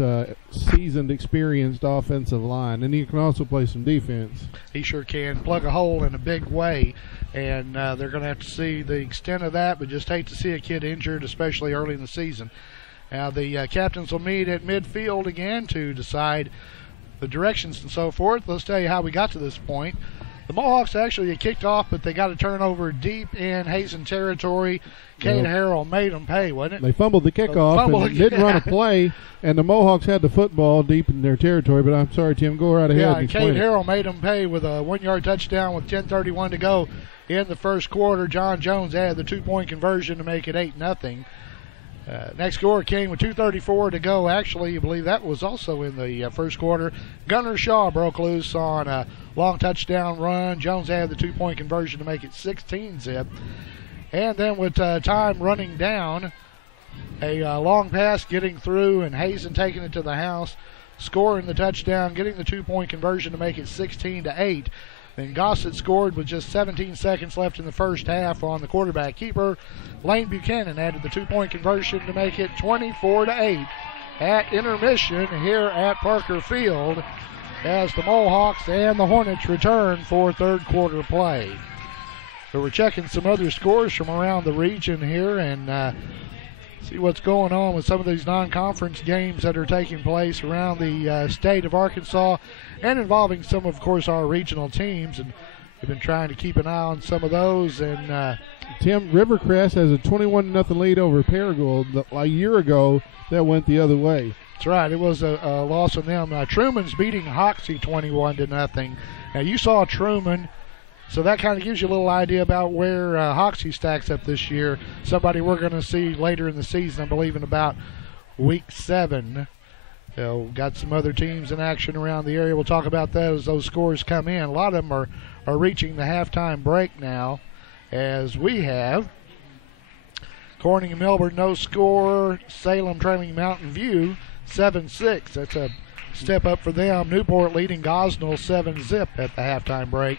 seasoned, experienced offensive line, and he can also play some defense. He sure can. Plug a hole in a big way, and they're going to have to see the extent of that, but just hate to see a kid injured, especially early in the season. Now the captains will meet at midfield again to decide the directions and so forth. Let's tell you how we got to this point. The Mohawks actually kicked off, but they got a turnover deep in Hazen territory. Cade Harrell made them pay, wasn't it? They fumbled the kickoff and didn't run a play, and the Mohawks had the football deep in their territory. But I'm sorry, Tim, go right ahead. Yeah, and Cade Harrell made them pay with a 1-yard touchdown with 10:31 to go in the first quarter. John Jones added the 2-point conversion to make it 8-0. Next score came with 2:34 to go. Actually, I believe that was also in the first quarter. Gunnar Shaw broke loose on a long touchdown run. Jones added the 2-point conversion to make it 16-zip. And then with time running down, a long pass getting through, and Hazen taking it to the house, scoring the touchdown, getting the 2-point conversion to make it 16-8. Then Gossett scored with just 17 seconds left in the first half on the quarterback keeper. Lane Buchanan added the 2-point conversion to make it 24-8 at intermission here at Parker Field as the Mohawks and the Hornets return for third quarter play. So we're checking some other scores from around the region here and see what's going on with some of these non-conference games that are taking place around the state of Arkansas and involving some, of course, our regional teams. And we've been trying to keep an eye on some of those. And Tim, Rivercrest has a 21-0 lead over Paragould. A year ago, that went the other way. That's right. It was a loss on them. Truman's beating Hoxie 21-0. Now, you saw Truman. So that kind of gives you a little idea about where Hoxie stacks up this year. Somebody we're going to see later in the season, I believe, in about week 7. Got some other teams in action around the area. We'll talk about that as those scores come in. A lot of them are reaching the halftime break now, as we have. Corning and Melbourne, no score. Salem trailing Mountain View 7-6. That's a step up for them. Newport leading Gosnell 7-zip at the halftime break.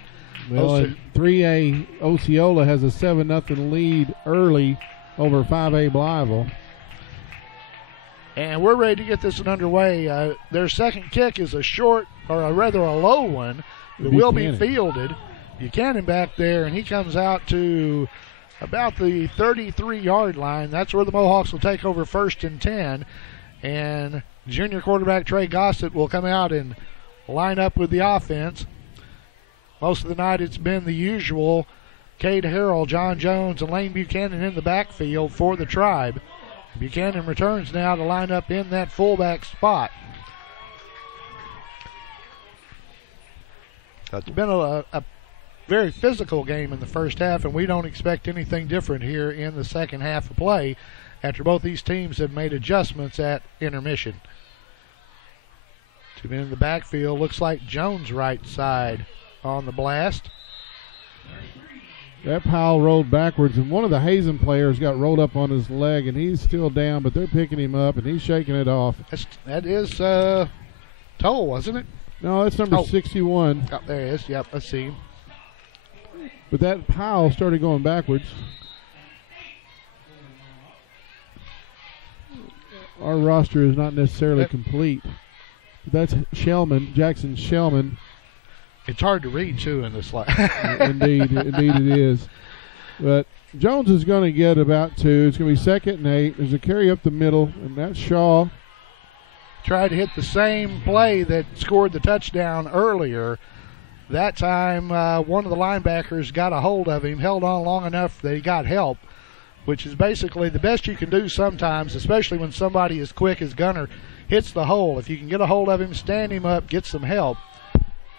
Well, 3A Osceola has a 7-0 lead early over 5A Blytheville. And we're ready to get this one underway. Their second kick is a short, or rather a low one, that will be fielded. Buchanan back there, and he comes out to about the 33-yard line. That's where the Mohawks will take over 1st and 10. And junior quarterback Trey Gossett will come out and line up with the offense. Most of the night it's been the usual Cade Harrell, John Jones, and Lane Buchanan in the backfield for the Tribe. Buchanan returns now to line up in that fullback spot. It's been a very physical game in the first half, and we don't expect anything different here in the second half of play after both these teams have made adjustments at intermission. 2 men in the backfield. Looks like Jones right side on the blast. That pile rolled backwards, and one of the Hazen players got rolled up on his leg, and he's still down, but they're picking him up, and he's shaking it off. That is Toll, wasn't it? No, that's number 61. Oh, there he is. Yep, I see him. But that pile started going backwards. Our roster is not necessarily complete. That's Shellman, Jackson Shellman. It's hard to read, too, in this slide. Indeed it is. But Jones is going to get about 2. It's going to be 2nd and 8. There's a carry up the middle, and that's Shaw. Tried to hit the same play that scored the touchdown earlier. That time, one of the linebackers got a hold of him, held on long enough that he got help, which is basically the best you can do sometimes, especially when somebody as quick as Gunner hits the hole. If you can get a hold of him, stand him up, get some help.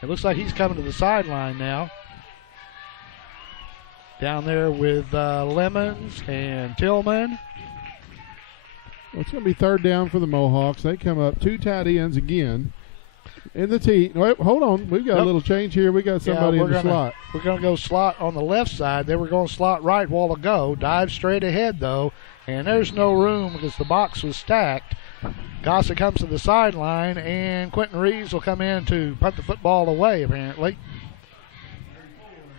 It looks like he's coming to the sideline now. Down there with Lemons and Tillman. Well, it's going to be third down for the Mohawks. They come up, 2 tight ends again. In the tee. Wait, hold on. We've got a little change here. We got somebody in the slot. We're going to go slot on the left side. They were going slot right a while ago. Dive straight ahead, though. And there's no room because the box was stacked. Gossa comes to the sideline, and Quentin Reeves will come in to punt the football away, apparently.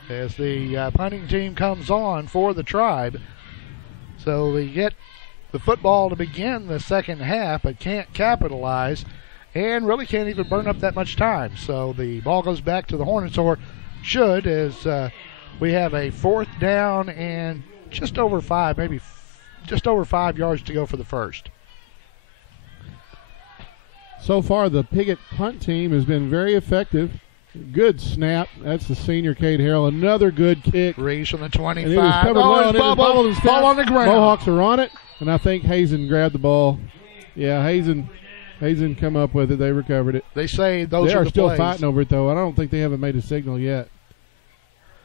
As the punting team comes on for the Tribe. So they get the football to begin the second half, but can't capitalize. And really can't even burn up that much time. So the ball goes back to the Hornets, or should, as we have a 4th down and just over 5, maybe just over 5 yards to go for the first. So far, the Piggott punt team has been very effective. Good snap. That's the senior, Cade Harrell. Another good kick. Reach from the 25. And it was covered well, and it was bubbled and ball on the ground. Mohawks are on it, and I think Hazen grabbed the ball. Yeah, Hazen come up with it. They recovered it. They say those are the still plays. Fighting over it, though. I don't think they haven't made a signal yet.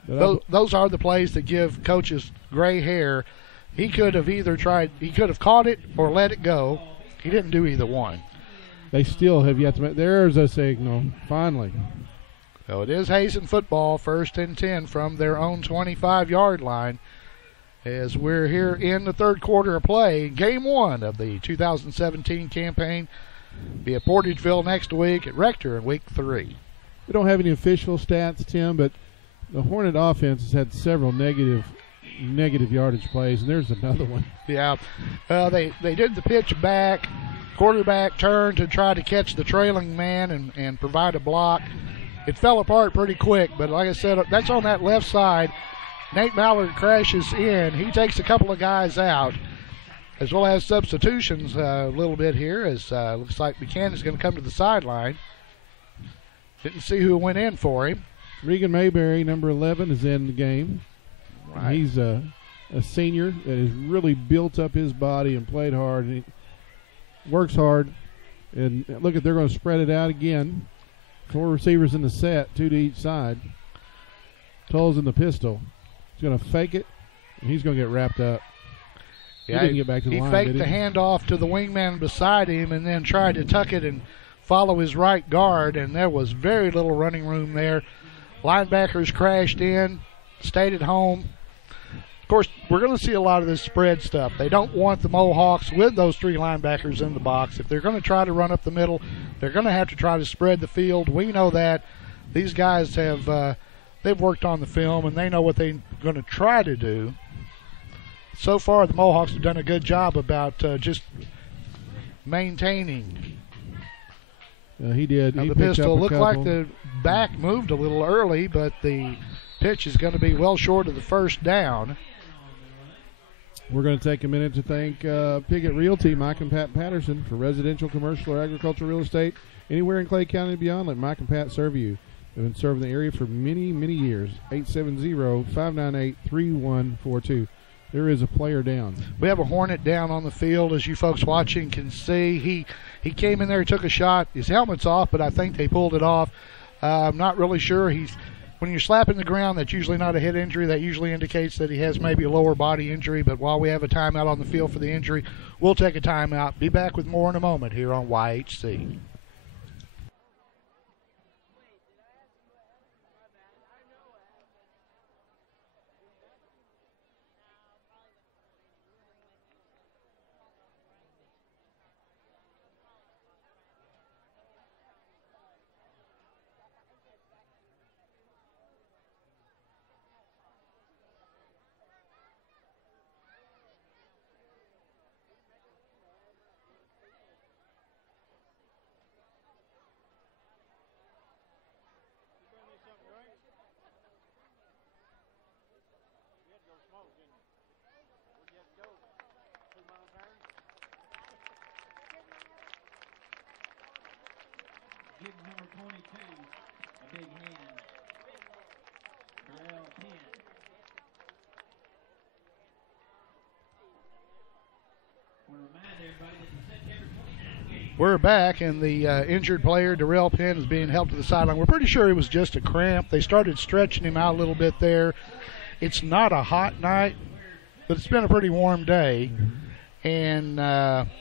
Those are the plays that give coaches gray hair. He could have caught it or let it go. He didn't do either one. They still have yet to make. There's a signal, finally. So it is Hazen football, 1st and 10 from their own 25-yard line. As we're here in the third quarter of play, game 1 of the 2017 campaign. Be at Portageville next week, at Rector in week 3. We don't have any official stats, Tim, but the Hornet offense has had several negative yardage plays, and there's another one. Yeah, they did the pitch back, quarterback turned to try to catch the trailing man and provide a block. It fell apart pretty quick, but like I said, that's on that left side. Nate Mallard crashes in. He takes a couple of guys out, as well as substitutions a little bit here, as looks like Buchanan's going to come to the sideline. Didn't see who went in for him. Regan Mayberry, number 11, is in the game. Right. He's a senior that has really built up his body and played hard. And he works hard. And look at, they're going to spread it out again. 4 receivers in the set, 2 to each side. Tull's in the pistol. He's going to fake it, and he's going to get wrapped up. Yeah, he didn't get back to the line. He faked the handoff to the wingman beside him and then tried to tuck it and follow his right guard, and there was very little running room there. Linebackers crashed in, stayed at home. Of course, we're going to see a lot of this spread stuff. They don't want the Mohawks with those 3 linebackers in the box. If they're going to try to run up the middle, they're going to have to try to spread the field. We know that. These guys have they've worked on the film, and they know what they're going to try to do. So far, the Mohawks have done a good job about just maintaining. He did. Now, the pistol looked like the back moved a little early, but the pitch is going to be well short of the first down. We're going to take a minute to thank Piggott Realty, Mike and Pat Patterson, for residential, commercial, or agricultural real estate anywhere in Clay County and beyond. Let Mike and Pat serve you. They've been serving the area for many, many years. 870-598-3142. There is a player down. We have a Hornet down on the field, as you folks watching can see. He came in there, took a shot. His helmet's off, but I think they pulled it off. I'm not really sure. When you're slapping the ground, that's usually not a head injury. That usually indicates that he has maybe a lower body injury. But while we have a timeout on the field for the injury, we'll take a timeout. Be back with more in a moment here on YHC. Give number 22 a big hand. Darrell 10. Want to remind everybody that the September 29th game. We're back, and the injured player, Darrell Penn, is being helped to the sideline. We're pretty sure it was just a cramp. They started stretching him out a little bit there. It's not a hot night, but it's been a pretty warm day, and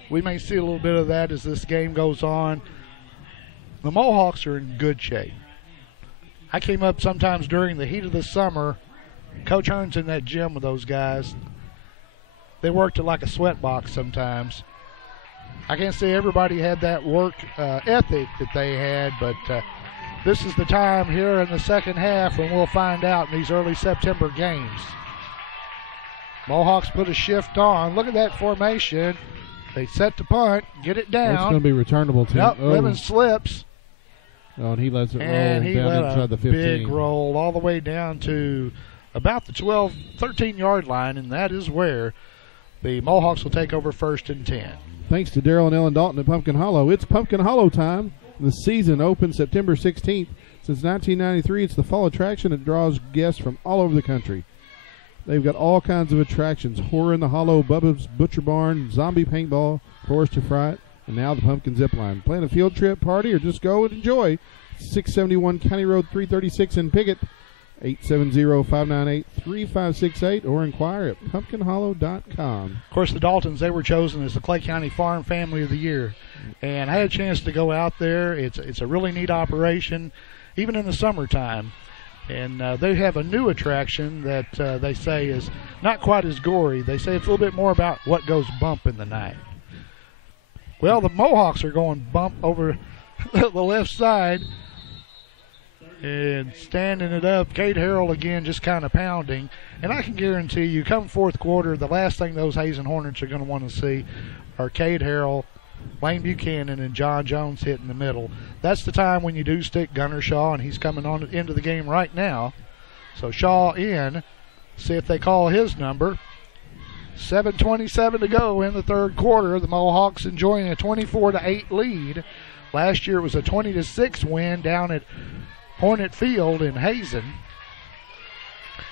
we may see a little bit of that as this game goes on. The Mohawks are in good shape. I came up sometimes during the heat of the summer. Coach Hearn's in that gym with those guys. They worked it like a sweat box sometimes. I can't say everybody had that work ethic that they had, but this is the time here in the second half when we'll find out in these early September games. Mohawks put a shift on. Look at that formation. They set the punt, get it down. It's going to be returnable, too. Yep, Lemon slips. Oh, and he lets it roll And he down let inside a the 15. big roll all the way down to about the 12, 13-yard line, and that is where the Mohawks will take over 1st and 10. Thanks to Daryl and Ellen Dalton at Pumpkin Hollow. It's Pumpkin Hollow time. The season opens September 16th. Since 1993, it's the fall attraction that draws guests from all over the country. They've got all kinds of attractions. Horror in the Hollow, Bubba's Butcher Barn, Zombie Paintball, Forest to Fright, and now the Pumpkin Zip Line. Plan a field trip, party, or just go and enjoy. 671 County Road 336 in Piggott. 870-598-3568 or inquire at pumpkinhollow.com. Of course, the Daltons, they were chosen as the Clay County Farm Family of the Year. And I had a chance to go out there. It's a really neat operation, even in the summertime. And they have a new attraction that they say is not quite as gory. They say it's a little bit more about what goes bump in the night. Well, the Mohawks are going bump over the left side. And standing it up, Cade Harrell again just kind of pounding. And I can guarantee you, come fourth quarter, the last thing those Hazen Hornets are going to want to see are Cade Harrell, Lane Buchanan, and John Jones hitting the middle. That's the time when you do stick Gunner Shaw, and he's coming on into the game right now. So Shaw in, see if they call his number. 7:27 to go in the third quarter. The Mohawks enjoying a 24-8 lead. Last year it was a 20-6 win down at Hornet Field in Hazen.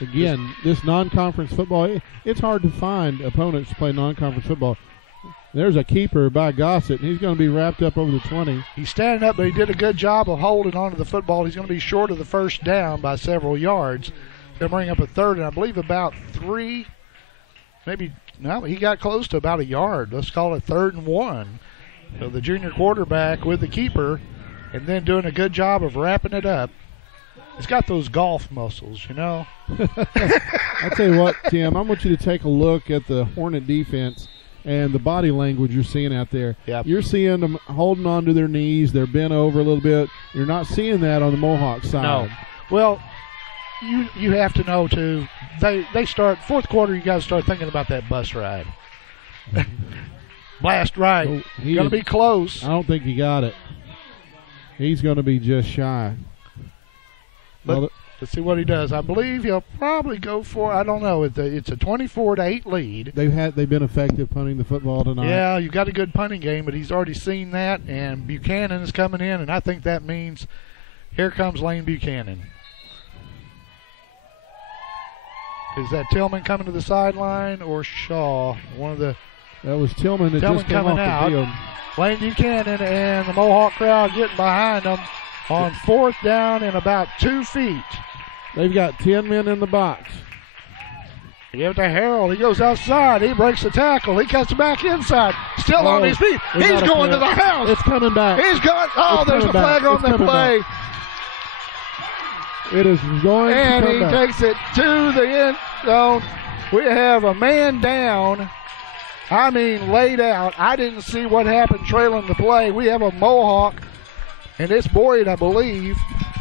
Again, this non-conference football, it's hard to find opponents to play non-conference football. There's a keeper by Gossett, and he's going to be wrapped up over the 20. He's standing up, but he did a good job of holding onto the football. He's going to be short of the first down by several yards. They'll bring up a third, and I believe about 3, maybe, no, he got close to about a yard. Let's call it 3rd and 1. So the junior quarterback with the keeper, and then doing a good job of wrapping it up. He's got those golf muscles, you know. I'll tell you what, Tim, I want you to take a look at the Hornet defense and the body language you're seeing out there. Yep. You're seeing them holding on to their knees. They're bent over a little bit. You're not seeing that on the Mohawk side. No. Well, you have to know, too, they start, fourth quarter, you got to start thinking about that bus ride. Blast right. Oh, going to be close. I don't think he got it. He's going to be just shy. Let's see what he does. I believe he'll probably go for, I don't know, it's a 24-8 lead. They've been effective punting the football tonight. Yeah, you've got a good punting game, but he's already seen that, and Buchanan is coming in, and I think that means here comes Lane Buchanan. Is that Tillman coming to the sideline or Shaw? That was Tillman that Tillman just came coming off the field. Lane Buchanan and the Mohawk crowd getting behind them on 4th down and about 2 feet. They've got 10 men in the box. Give it to Harold. He goes outside. He breaks the tackle. He cuts back inside. Still on his feet. He's going to the house. It's coming back. He's going. Oh, there's a flag on the play. It is going and to come back. And he takes it to the end zone. We have a man down. I mean, laid out. I didn't see what happened trailing the play. We have a Mohawk, and it's Boyd, I believe,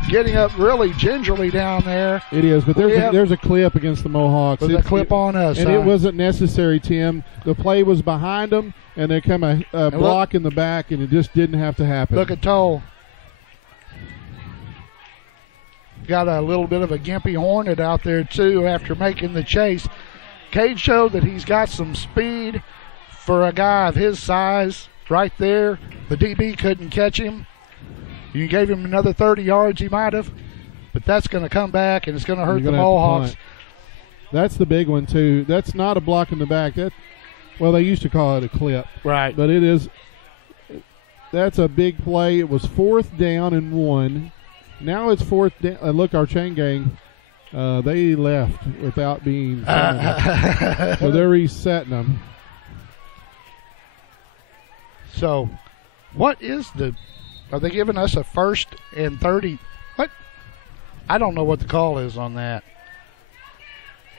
getting up really gingerly down there. It is, but there's a clip against the Mohawks. There's a clip on us. And it wasn't necessary, Tim. The play was behind them, and there came a block in the back, and it just didn't have to happen. Look at Toll. Got a little bit of a gimpy Hornet out there, too, after making the chase. Cade showed that he's got some speed for a guy of his size right there. The DB couldn't catch him. You gave him another 30 yards, he might have. but that's going to come back, and it's going to hurt You're the gonna have to Mohawks. punt. That's the big one, too. That's not a block in the back. Well, they used to call it a clip. Right. But it is. That's a big play. It was 4th down and 1. Now it's 4th down. Look, our chain gang, they left without being signed. So they're resetting them. So, what is are they giving us a 1st and 30? What? I don't know what the call is on that.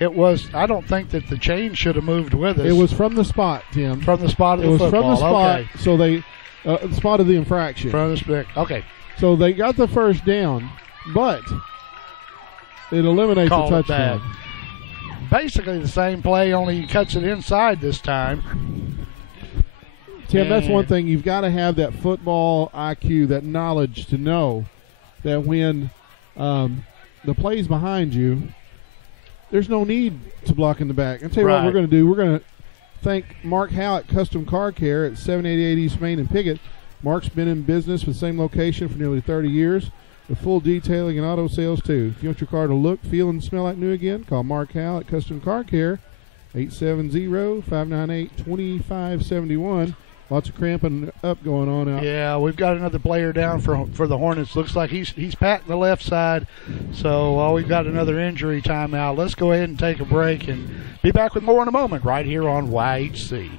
I don't think that the chain should have moved with us. It was from the spot, Tim. From the spot of the football. football. It was from the spot, okay. so they, the spot of the infraction. From the spot, okay. So they got the 1st down, but it eliminates Call a it touchdown. Basically the same play, only he cuts it inside this time. Tim, that's one thing. You've got to have that football IQ, that knowledge to know that when the play's behind you, there's no need to block in the back. I'll tell you what we're going to do. We're going to thank Mark Howett, Custom Car Care at 788 East Main in Piggott. Mark's been in business with the same location for nearly 30 years with full detailing and auto sales, too. If you want your car to look, feel, and smell like new again, call Mark Howett, Custom Car Care, 870-598-2571. Lots of cramping up going on out. Yeah, we've got another player down for the Hornets. Looks like he's patting the left side. So we've got another injury timeout. Let's go ahead and take a break and be back with more in a moment right here on YHC.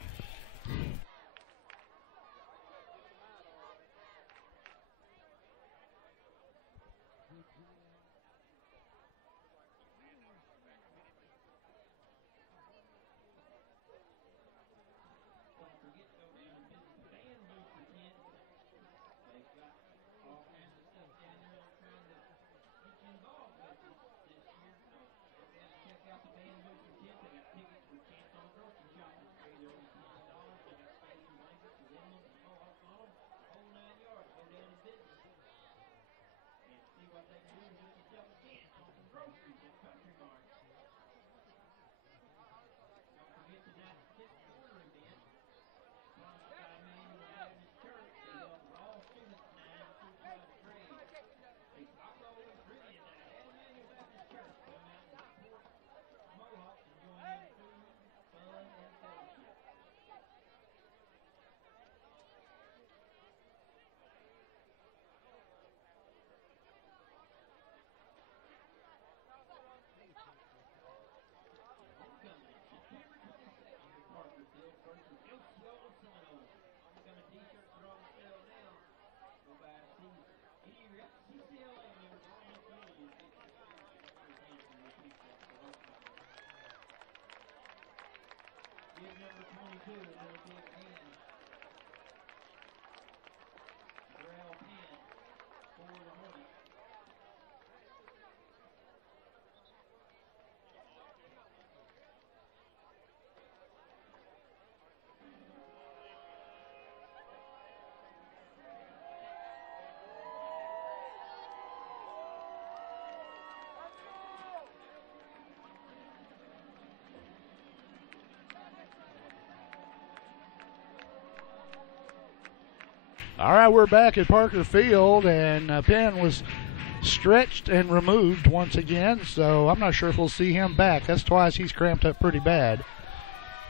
All right, we're back at Parker Field, and Penn was stretched and removed once again, so I'm not sure if we'll see him back. That's twice he's cramped up pretty bad.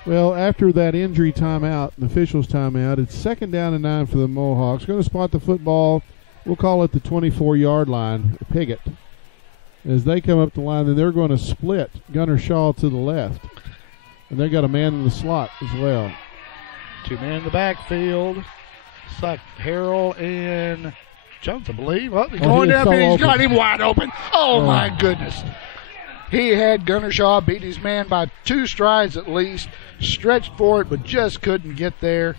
Well, after that injury timeout, the officials' timeout, it's 2nd down and 9 for the Mohawks. Going to spot the football, we'll call it the 24-yard line, Piggott. As they come up the line, then they're going to split Gunnar Shaw to the left. And they got a man in the slot as well. 2 men in the backfield. It's like Harrell and Jones, I believe. Oh, he's going up, and he's got him wide open. Oh, my goodness. He had Gunnar Shaw beat his man by 2 strides at least, stretched for it, but just couldn't get there.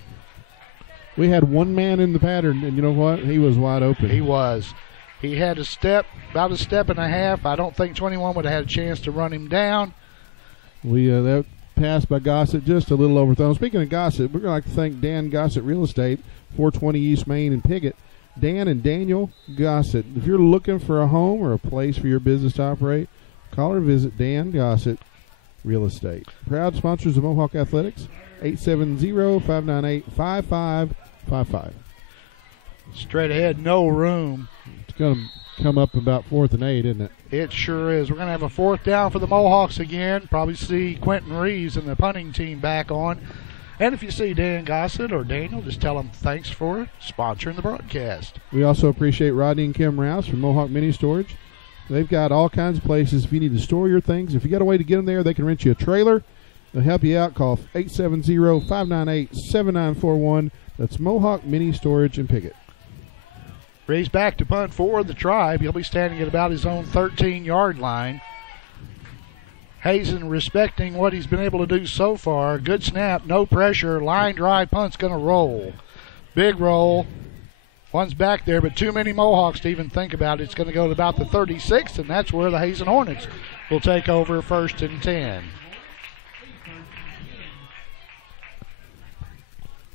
We had one man in the pattern, and you know what? He was wide open. He was. He had about a step and a half. I don't think 21 would have had a chance to run him down. That pass by Gossett just a little overthrown. Speaking of Gossett, we're going to like to thank Dan Gossett Real Estate, 420 East Main in Piggott. Dan and Daniel Gossett. If you're looking for a home or a place for your business to operate, call or visit Dan Gossett Real Estate. Proud sponsors of Mohawk Athletics, 870-598-5555. Straight ahead, no room. It's going to come up about 4th and 8, isn't it? It sure is. We're going to have a 4th down for the Mohawks again. Probably see Quentin Reeves and the punting team back on. And if you see Dan Gossett or Daniel, just tell them thanks for sponsoring the broadcast. We also appreciate Rodney and Kim Rouse from Mohawk Mini Storage. They've got all kinds of places if you need to store your things. If you got a way to get them there, they can rent you a trailer. They'll help you out. Call 870-598-7941. That's Mohawk Mini Storage in Piggott. Reeves back to punt for the Tribe. He'll be standing at about his own 13-yard line. Hazen respecting what he's been able to do so far. Good snap, no pressure. Line drive punt's going to roll. Big roll. One's back there, but too many Mohawks to even think about it. It's going to go to about the 36, and that's where the Hazen Hornets will take over 1st and 10.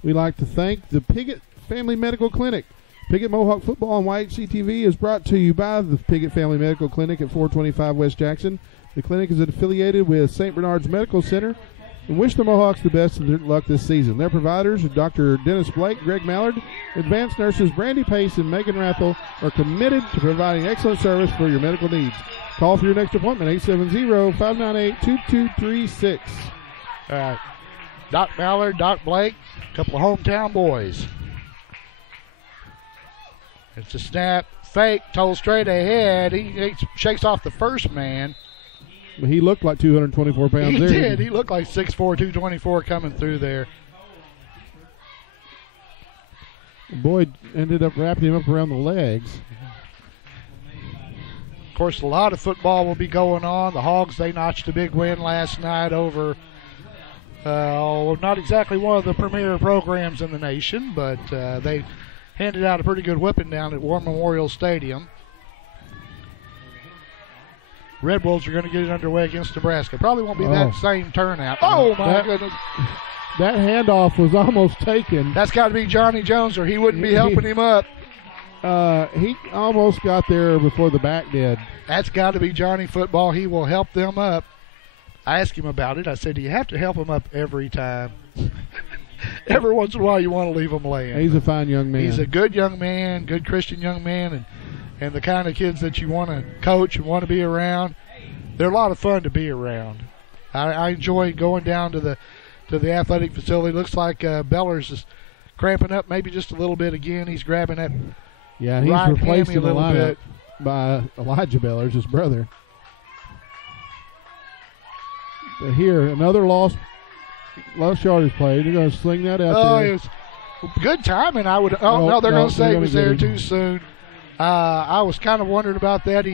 We'd like to thank the Piggott Family Medical Clinic. Piggott Mohawk Football on YHCTV is brought to you by the Piggott Family Medical Clinic at 425 West Jackson. The clinic is affiliated with St. Bernard's Medical Center. And wish the Mohawks the best of luck this season. Their providers, Dr. Dennis Blake, Greg Mallard, advanced nurses Brandy Pace and Megan Rathel, are committed to providing excellent service for your medical needs. Call for your next appointment, 870-598-2236. All right. Doc Mallard, Doc Blake, a couple of hometown boys. It's a snap, fake, told straight ahead. He shakes off the first man. But he looked like 224 pounds He there. did. He looked like 6'4", 224 coming through there. Boyd ended up wrapping him up around the legs. Of course, a lot of football will be going on. The Hogs, they notched a big win last night over, not exactly one of the premier programs in the nation, but they handed out a pretty good whipping down at War Memorial Stadium. Red Wolves are going to get it underway against Nebraska. Probably won't be that same turnout. Oh, my goodness. That handoff was almost taken. That's got to be Johnny Jones, or he wouldn't be helping him up. He almost got there before the back did. That's got to be Johnny Football. He will help them up. I asked him about it. I said, do you have to help him up every time? Every once in a while you want to leave him laying. He's a fine young man. He's a good young man, good Christian young man, and the kind of kids that you want to coach and want to be around. They're a lot of fun to be around. I enjoy going down to the athletic facility. Looks like Bellers is cramping up maybe just a little bit again. He's grabbing that he's right replaced hammy in the lineup bit by Elijah Bellers, his brother. But here, another lost yardage play. They're going to sling that out there. It was good timing. No, they're going to say he was there too soon. I was kind of wondering about that.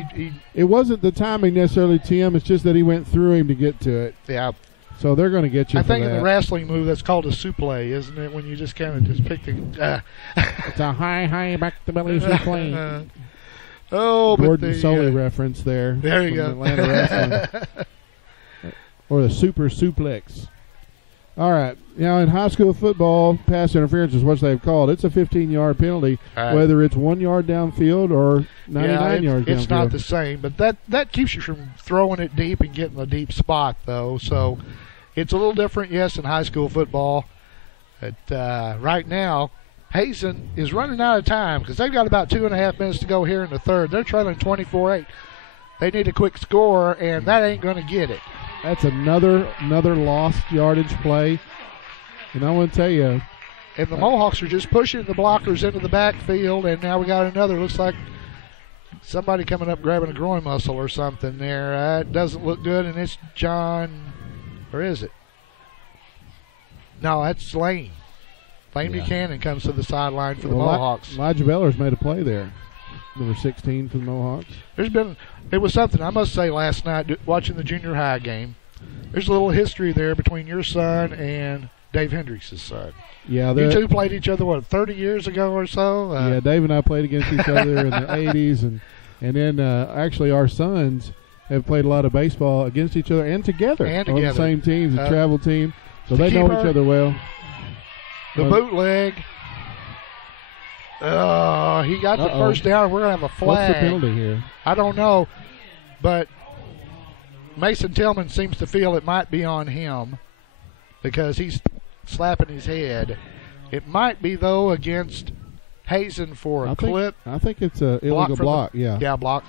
It wasn't the timing necessarily, Tim. It's just that he went through him to get to it. Yeah. So they're going to get you I for think that. in the wrestling move, that's called a suplex, isn't it? When you just kind of just pick the... It's a high back to belly suplex. Gordon Sully reference there. There you go. Atlanta Wrestling. Or the super suplex. All right. Now, in high school football, pass interference is what they've called. It's a 15-yard penalty, whether it's 1 yard downfield or 99 yards downfield. It's not the same, but that keeps you from throwing it deep and getting a deep spot, though. So it's a little different, yes, in high school football. But right now, Hazen is running out of time because they've got about 2.5 minutes to go here in the third. They're trailing 24-8. They need a quick score, and that ain't going to get it. That's another lost yardage play. And I want to tell you. And the Mohawks are just pushing the blockers into the backfield, and now we got another. Looks like somebody coming up grabbing a groin muscle or something there. It doesn't look good, and it's John. Where is it? No, that's Lane. Lane Buchanan comes to the sideline for the Mohawks. Elijah Bellers made a play there. Number 16 for the Mohawks. It was something, I must say, last night watching the junior high game. There's a little history there between your son and Dave Hendricks' son. Yeah, you two played each other, 30 years ago or so? Yeah, Dave and I played against each other in the 80s. And then actually our sons have played a lot of baseball against each other and together. On the same teams, a travel team. So they know each other well. The bootleg. He got the first down. We're going to have a flag. What's the penalty here? I don't know, but Mason Tillman seems to feel it might be on him because he's slapping his head. It might be, though, against Hazen for a clip. I think it's a illegal block. Yeah. Yeah, block.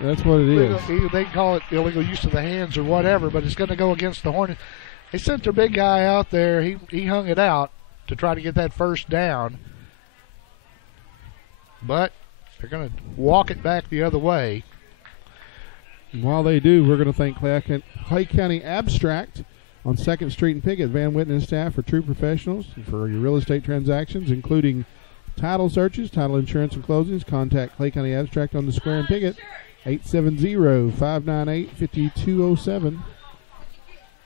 That's what it is. They call it illegal use of the hands or whatever, but it's going to go against the Hornets. They sent their big guy out there. He hung it out to try to get that first down. But they're going to walk it back the other way. And while they do, we're going to thank Clay County Abstract on 2nd Street in Piggott. Van Witten and staff are true professionals for your real estate transactions, including title searches, title insurance, and closings. Contact Clay County Abstract on the square in Piggott, 870-598-5207.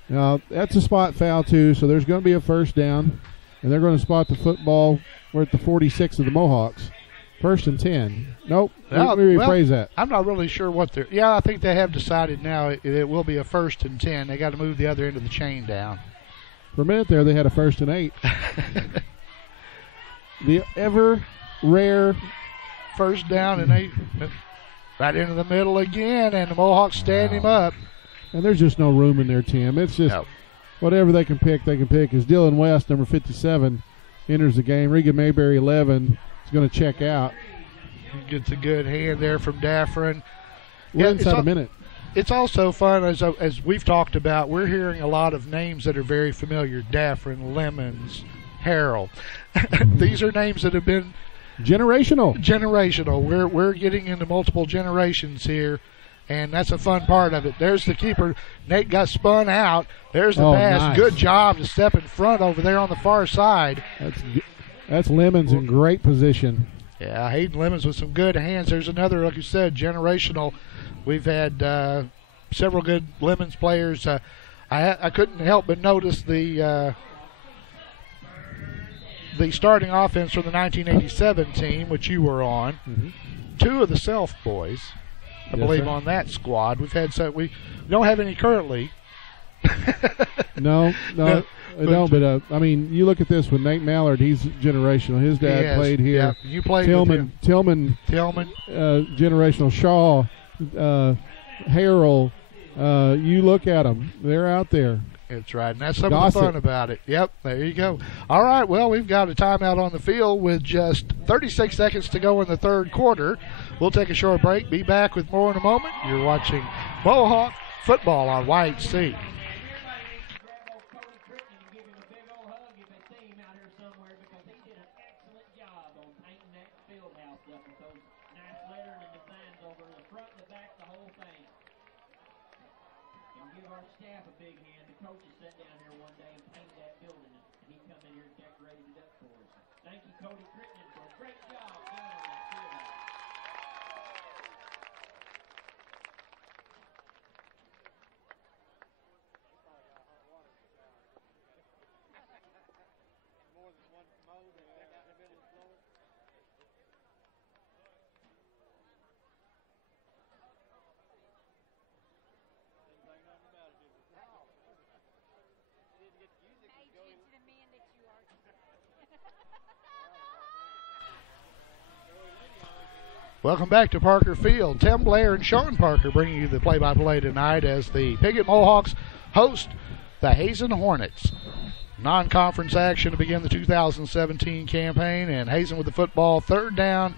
Now, that's a spot foul, too, so there's going to be a first down, and they're going to spot the football. We're at the 46 of the Mohawks. 1st and 10. Nope. Let me rephrase that. I'm not really sure what they're. Yeah, I think they have decided now it will be a 1st and 10. They got to move the other end of the chain down. For a minute there, they had a 1st and 8. The ever rare first down and 8. Right into the middle again, and the Mohawks stand him up. And there's just no room in there, Tim. It's just whatever they can pick, they can pick. As Dylan West, number 57, enters the game. Regan Mayberry, 11. Is going to check out. Gets a good hand there from Daffrin. We're inside a minute. It's also fun, as we've talked about, we're hearing a lot of names that are very familiar. Daffrin, Lemons, Harrell. These are names that have been generational. We're getting into multiple generations here, and that's a fun part of it. There's the keeper. Nate got spun out. There's the pass. Nice. Good job to step in front over there on the far side. That's Lemons in great position. Yeah, Hayden Lemons with some good hands. There's another, like you said, generational. We've had several good Lemons players. I couldn't help but notice the starting offense for the 1987 team, which you were on. Mm-hmm. 2 of the Self boys, I believe, on that squad. We don't have any currently. No. But I mean, you look at this with Nate Mallard. He's generational. His dad played here. Yeah, you played with him. Tillman. Generational. Shaw, Harrell. You look at them; they're out there. That's right, and that's some of the fun about it. Yep, there you go. All right, well, we've got a timeout on the field with just 36 seconds to go in the third quarter. We'll take a short break. Be back with more in a moment. You're watching Mohawk football on YHC. Welcome back to Parker Field. Tim Blair and Sean Parker bringing you the play-by-play tonight as the Piggott Mohawks host the Hazen Hornets. Non-conference action to begin the 2017 campaign, and Hazen with the football, 3rd down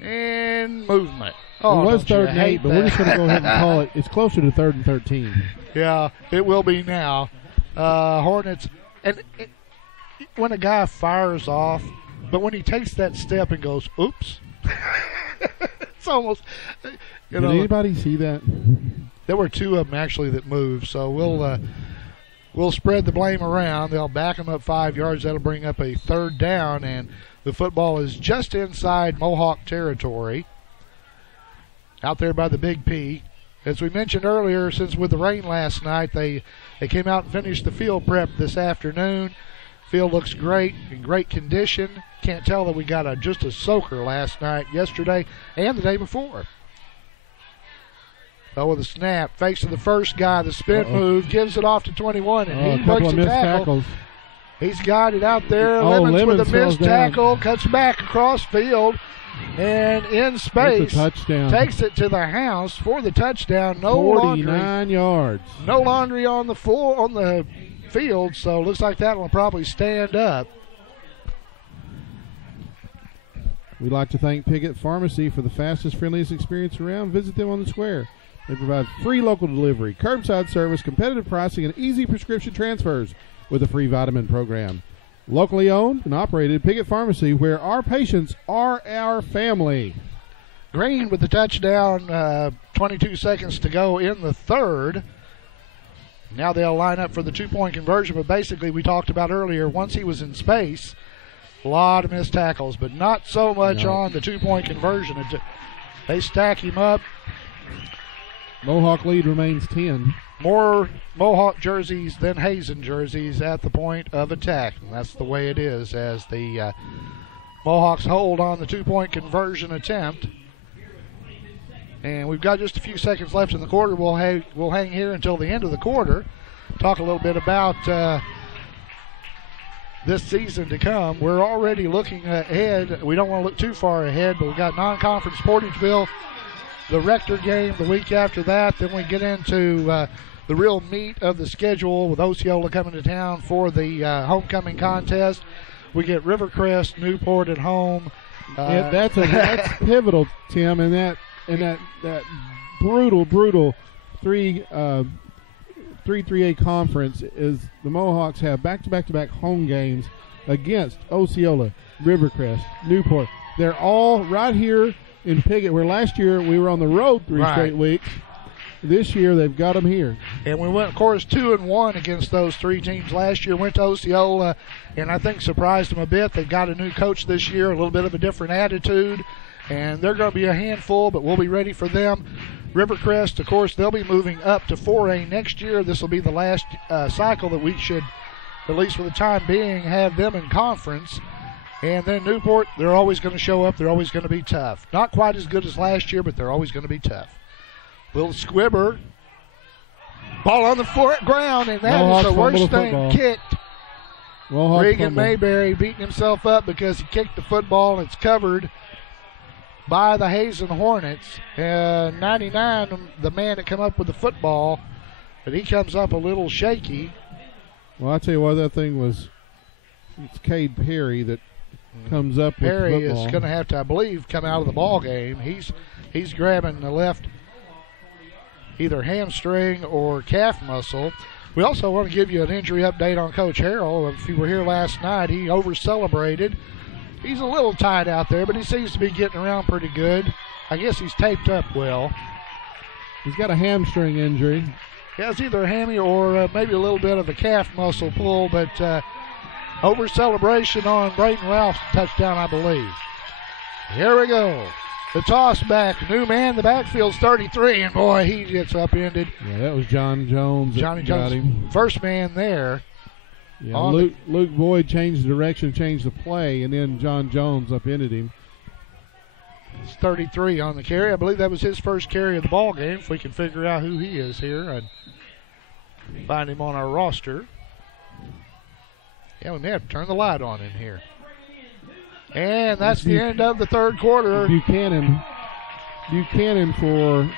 and movement. It was 3rd and 8, but we're just going to go ahead and call it. It's closer to 3rd and 13. Yeah, it will be now. Hornets, and when a guy fires off, but when he takes that step and goes, oops, it's almost, Did anybody see that? There were 2 of them actually that moved, so we'll spread the blame around. They'll back them up 5 yards. That'll bring up a 3rd down, and the football is just inside Mohawk territory, out there by the Big P. As we mentioned earlier, since with the rain last night, they came out and finished the field prep this afternoon. Field looks great, in great condition. Can't tell that we got just a soaker last night, yesterday, and the day before. With a snap, fakes to the first guy, the spin move, gives it off to 21, and he breaks the tackle. He's got it out there. Lemons with a missed tackle, cuts back across field, and in space, takes it to the house for the touchdown. No 49 yards. No laundry on the floor, on the field, so looks like that one will probably stand up. We'd like to thank Piggott Pharmacy for the fastest, friendliest experience around. Visit them on the square. They provide free local delivery, curbside service, competitive pricing, and easy prescription transfers with a free vitamin program. Locally owned and operated, Piggott Pharmacy, where our patients are our family. Green with the touchdown, 22 seconds to go in the third. Now they'll line up for the two-point conversion, but basically we talked about earlier, once he was in space, a lot of missed tackles, but not so much on the two-point conversion. They stack him up. Mohawk lead remains 10. More Mohawk jerseys than Hazen jerseys at the point of attack. And that's the way it is as the Mohawks hold on the two-point conversion attempt. And we've got just a few seconds left in the quarter. We'll hang here until the end of the quarter. Talk a little bit about this season to come. We're already looking ahead. We don't want to look too far ahead, but we've got non-conference Portageville, the Rector game the week after that. Then we get into the real meat of the schedule with Osceola coming to town for the homecoming contest. We get Rivercrest, Newport at home. That's pivotal, Tim, and that brutal 3-3A conference is the Mohawks have back-to-back home games against Osceola, Rivercrest, Newport. They're all right here in Piggott, where last year we were on the road three straight weeks. This year they've got them here. And we went, of course, 2-1 against those three teams last year. Went to Osceola, and I think surprised them a bit. They've got a new coach this year, a little bit of a different attitude, and they're going to be a handful, but we'll be ready for them. Rivercrest, of course, they'll be moving up to 4A next year. This will be the last cycle that we should, at least for the time being, have them in conference. And then Newport, they're always going to show up. They're always going to be tough. Not quite as good as last year, but they're always going to be tough. Little squibber. Ball on the ground, and that is the worst thing kicked. Regan Mayberry beating himself up because he kicked the football. It's covered by the Hazen Hornets. 99, the man that come up with the football, but he comes up a little shaky. Well, I tell you what, that thing was, it's Cade Perry that comes up with the football. Perry is going to have to, I believe, come out of the ball game. He's grabbing the left, either hamstring or calf muscle. We also want to give you an injury update on Coach Harrell. If you were here last night, he over-celebrated. He's a little tight out there, but he seems to be getting around pretty good. I guess he's taped up well. He's got a hamstring injury. Yeah, it's either a hammy or maybe a little bit of a calf muscle pull, but over-celebration on Braden Ralph's touchdown, I believe. Here we go. The toss back. New man, the backfield's 33, and boy, he gets upended. Yeah, that was John Jones. Johnny Jones, first man there. Yeah, Luke Boyd changed the direction, changed the play, and then John Jones upended him. It's 33 on the carry. I believe that was his first carry of the ball game. If we can figure out who he is here and find him on our roster. Yeah, we may have to turn the light on in here. And that's the end of the third quarter. Buchanan for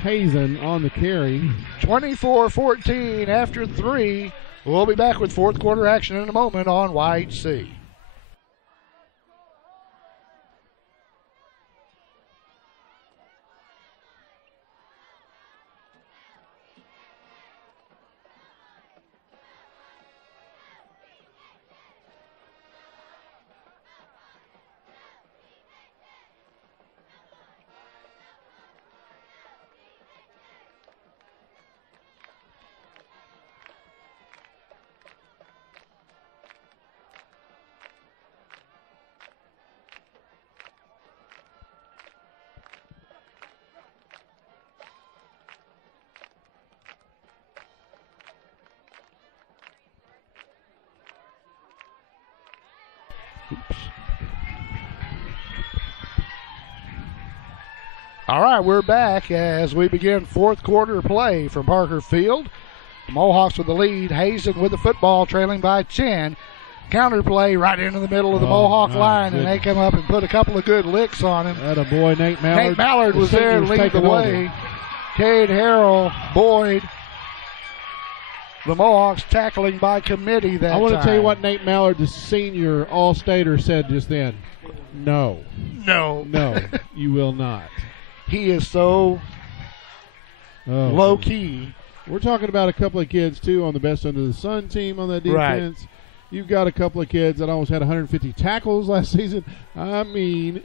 Hazen on the carry. 24-14 after 3. We'll be back with fourth quarter action in a moment on YHC. All right, we're back as we begin fourth quarter play from Parker Field. The Mohawks with the lead. Hazen with the football, trailing by 10. Counter play right into the middle of the Mohawk line, and they come up and put a couple of good licks on him. That a boy, Nate Mallard. Nate Mallard was there to lead the way. Cade Harrell, Boyd. The Mohawks tackling by committee that time. I want to tell you what Nate Mallard, the senior All-Stater, said just then. No. No. No, you will not. He is so low key. We're talking about a couple of kids, too, on the best under the sun team on that defense. Right. You've got a couple of kids that almost had 150 tackles last season. I mean,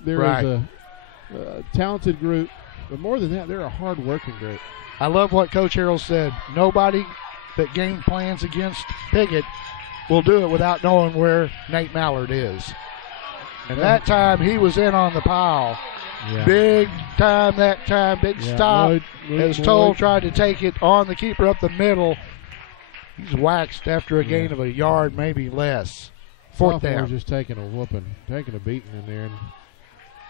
there is a talented group, but more than that, they're a hard-working group. I love what Coach Harrell said. Nobody that game plans against Piggott will do it without knowing where Nate Mallard is. And that time he was in on the pile. Yeah. Big time that time, big stop. As Toll tried to take it on the keeper up the middle. He's waxed after a gain of a yard, maybe less. Fourth down. Just taking a whooping, taking a beating in there. And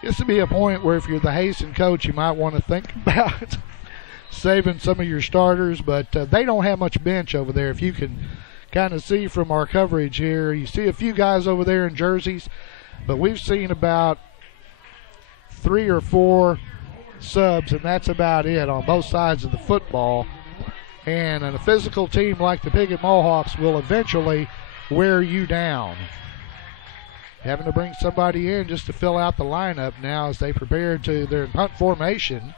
this would be a point where if you're the Hazen coach, you might want to think about saving some of your starters, but they don't have much bench over there. If you can kind of see from our coverage here, you see a few guys over there in jerseys, but we've seen about 3 or 4 subs, and that's about it on both sides of the football. And a physical team like the Piggott Mohawks will eventually wear you down. Having to bring somebody in just to fill out the lineup now as they prepare to their punt formation.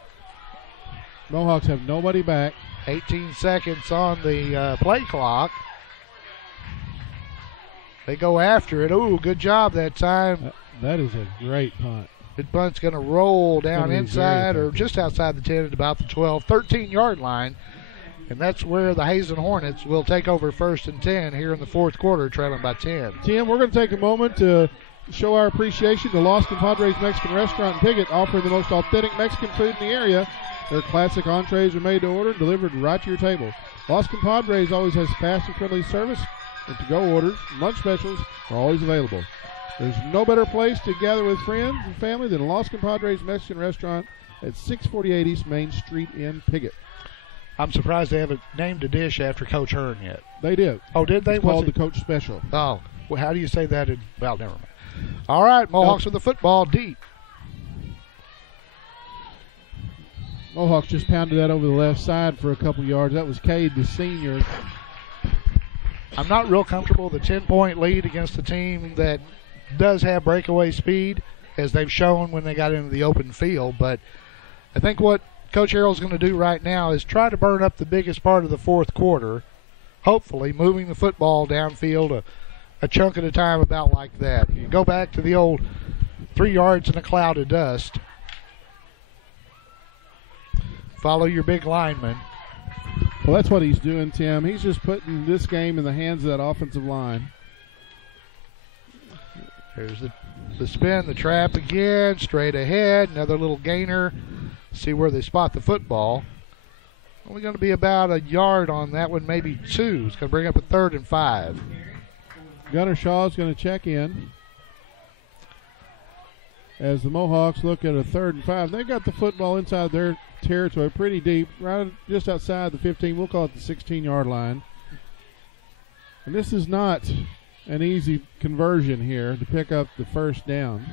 Mohawks have nobody back. 18 seconds on the play clock. They go after it. Ooh, good job that time. That is a great punt. The punt's going to roll down inside or just outside the 10 at about the 12, 13-yard line. And that's where the Hazen Hornets will take over 1st and 10 here in the fourth quarter, trailing by 10. Tim, we're going to take a moment to show our appreciation to Los Compadres Mexican Restaurant in Piggott, offering the most authentic Mexican food in the area. Their classic entrees are made to order, delivered right to your table. Los Compadres always has fast and friendly service, and to-go orders, lunch specials are always available. There's no better place to gather with friends and family than Los Compadres Mexican Restaurant at 648 East Main Street in Piggott. I'm surprised they haven't named a dish after Coach Hearn yet. They did. Oh, did they? It's called the Coach Special. Oh, well, how do you say that? Well, never mind. All right, Mohawks with the football deep. Mohawks just pounded that over the left side for a couple yards. That was Cade, the senior. I'm not real comfortable with a 10-point lead against a team that does have breakaway speed, as they've shown when they got into the open field. But I think what Coach Harrell's going to do right now is try to burn up the biggest part of the fourth quarter, hopefully moving the football downfield a chunk at a time about like that. You go back to the old 3 yards in a cloud of dust. Follow your big lineman. Well, that's what he's doing, Tim. He's just putting this game in the hands of that offensive line. There's the spin, the trap again, straight ahead, another little gainer. See where they spot the football. Only going to be about a yard on that one, maybe 2. It's going to bring up a 3rd and 5. Gunnar Shaw's going to check in as the Mohawks look at a 3rd and 5. They've got the football inside their territory pretty deep, right just outside the 15. We'll call it the 16-yard line. And this is not an easy conversion here to pick up the first down.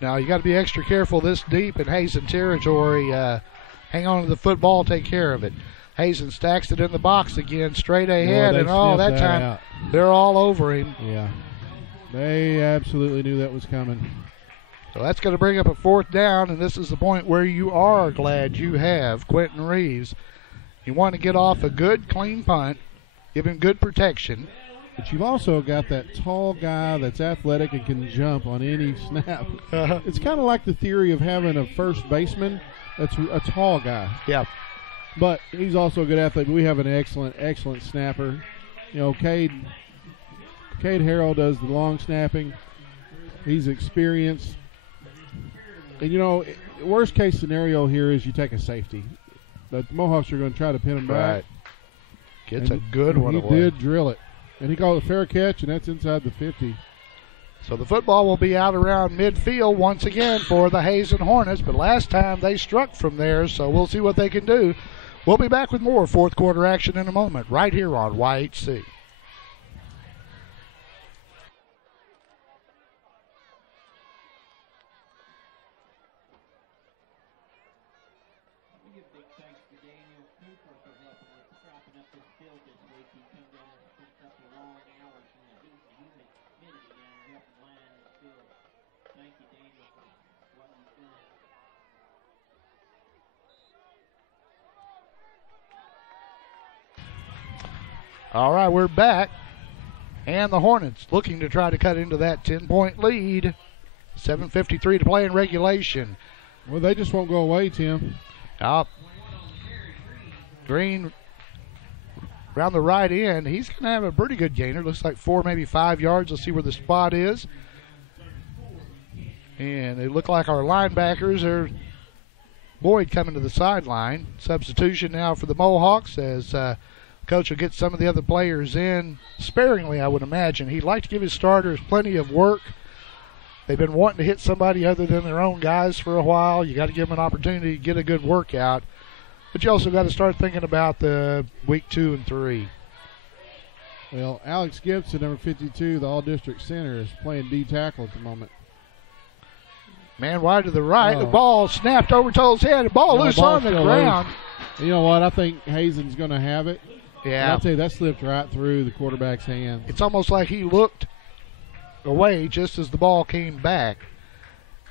Now, you got to be extra careful this deep in Hazen territory. Hang on to the football, take care of it. Hazen stacks it in the box again, straight ahead, and that time out. They're all over him. Yeah, they absolutely knew that was coming. So that's going to bring up a 4th down, and this is the point where you are glad you have Quentin Reeves. You want to get off a good, clean punt, give him good protection. But you've also got that tall guy that's athletic and can jump on any snap. It's kind of like the theory of having a first baseman that's a tall guy. Yeah. But he's also a good athlete. But we have an excellent snapper. You know, Cade Harrell does the long snapping. He's experienced. And, you know, worst case scenario here is you take a safety. But the Mohawks are going to try to pin him back. Gets a good one away. He did drill it. And he called it a fair catch, and that's inside the 50. So the football will be out around midfield once again for the Hazen Hornets. But last time they struck from there, so we'll see what they can do. We'll be back with more fourth quarter action in a moment right here on YHC. All right, we're back. And the Hornets looking to try to cut into that 10-point lead. 7:53 to play in regulation. Well, they just won't go away, Tim. Green around the right end. He's going to have a pretty good gainer. Looks like 4, maybe 5 yards. Let's see where the spot is. And they look like our linebackers are Boyd coming to the sideline. Substitution now for the Mohawks as Coach will get some of the other players in sparingly, I would imagine. He'd like to give his starters plenty of work. They've been wanting to hit somebody other than their own guys for a while. You got to give them an opportunity to get a good workout. But you also got to start thinking about the week 2 and 3. Well, Alex Gibson, number 52, the all-district center, is playing D tackle at the moment. Man wide to the right. The ball snapped over Toll's head. The ball loose on the ground. Loose. You know what? I think Hazen's going to have it. Yeah. I'll tell you, that slipped right through the quarterback's hand. It's almost like he looked away just as the ball came back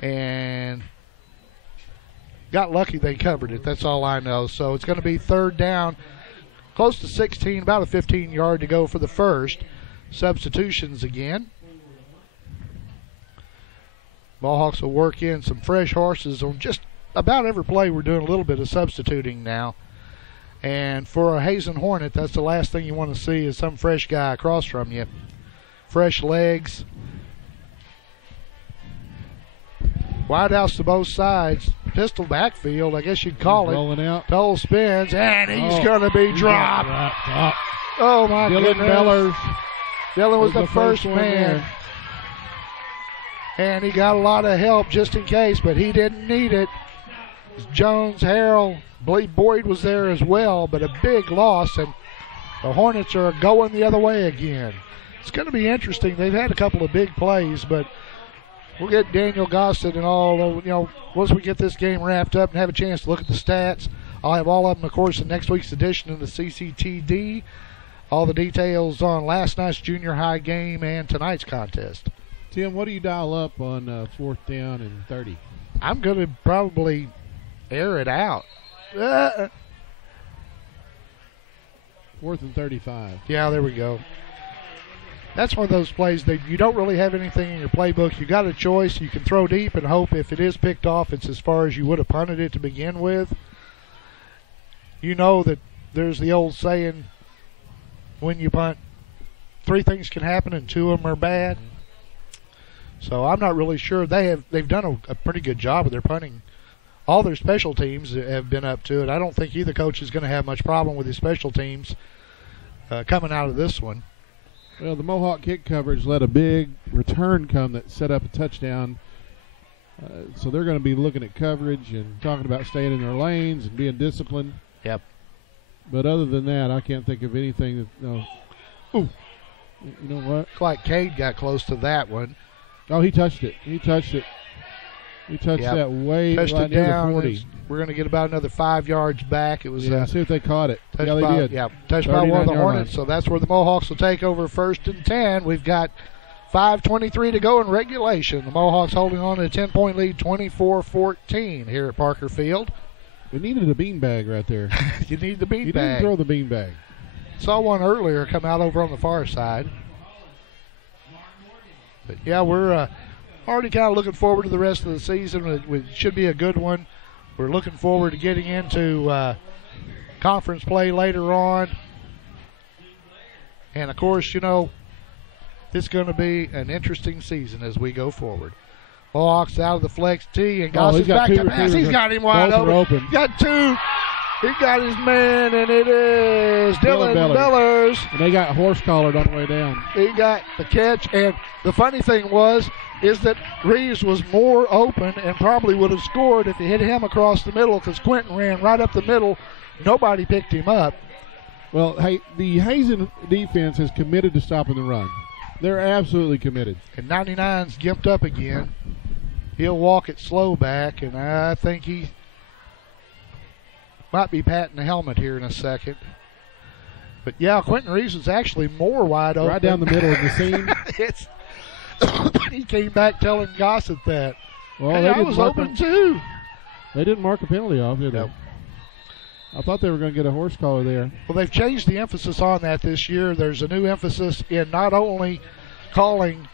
and got lucky they covered it. That's all I know. So it's going to be 3rd down, close to 16, about a 15-yard to go for the first. Substitutions again. Mohawks will work in some fresh horses on just about every play. We're doing a little bit of substituting now. And for a Hazen Hornet, that's the last thing you want to see is some fresh guy across from you. Fresh legs. Wide outs to both sides. Pistol backfield, I guess you'd call it. Rolling out. Toll spins, and he's going to be dropped. Oh, my Dylan goodness. Bellers. Dylan was the first man. And he got a lot of help just in case, but he didn't need it. Jones, Harrell, believe Boyd was there as well, but a big loss, and the Hornets are going the other way again. It's going to be interesting. They've had a couple of big plays, but we'll get Daniel Gossett and all, once we get this game wrapped up and have a chance to look at the stats. I'll have all of them, of course, in next week's edition of the CCTD. All the details on last night's junior high game and tonight's contest. Tim, what do you dial up on 4th down and 30? I'm going to probably air it out. 4th and 35. Yeah, there we go. That's one of those plays that you don't really have anything in your playbook. You got a choice. You can throw deep and hope if it is picked off, it's as far as you would have punted it to begin with. You know that there's the old saying, when you punt, 3 things can happen and 2 of them are bad. So I'm not really sure. They've done a pretty good job of their punting. All their special teams have been up to it. I don't think either coach is going to have much problem with his special teams coming out of this one. Well, the Mohawk kick coverage let a big return come that set up a touchdown. So they're going to be looking at coverage and talking about staying in their lanes and being disciplined. Yep. But other than that, I can't think of anything that. Ooh. You know what? Looks like Cade got close to that one. Oh, he touched it. He touched that way touched right it near down. the 40. We're going to get about another 5 yards back. It was see if they caught it. Touched Yeah, they by, did. Yeah, touched by one of the 39-yard Hornets. So that's where the Mohawks will take over 1st and 10. We've got 5:23 to go in regulation. The Mohawks holding on to a 10-point lead, 24-14 here at Parker Field. We needed a beanbag right there. You need the beanbag. You didn't throw the beanbag. Saw one earlier come out over on the far side. But yeah, we're already kind of looking forward to the rest of the season. It should be a good one. We're looking forward to getting into conference play later on. And, of course, it's going to be an interesting season as we go forward. Mohawks out of the flex tee, and Gossett's back to pass. He's got him wide open. Got 2. He got his man, and it is Dylan Bellers. And they got horse collared on the way down. He got the catch, and the funny thing is that Reeves was more open and probably would have scored if he hit him across the middle because Quentin ran right up the middle. Nobody picked him up. Well, hey, the Hazen defense has committed to stopping the run. They're absolutely committed. And 99's gimped up again. He'll walk it slow back, and I think he might be patting the helmet here in a second. But, yeah, Quentin Reeves is actually more wide open. Right down the middle of the seam. He came back telling Gossett that. Well, hey, I was open too. They didn't mark a penalty off, did they? Nope. I thought they were going to get a horse collar there. Well, they've changed the emphasis on that this year. There's a new emphasis in not only calling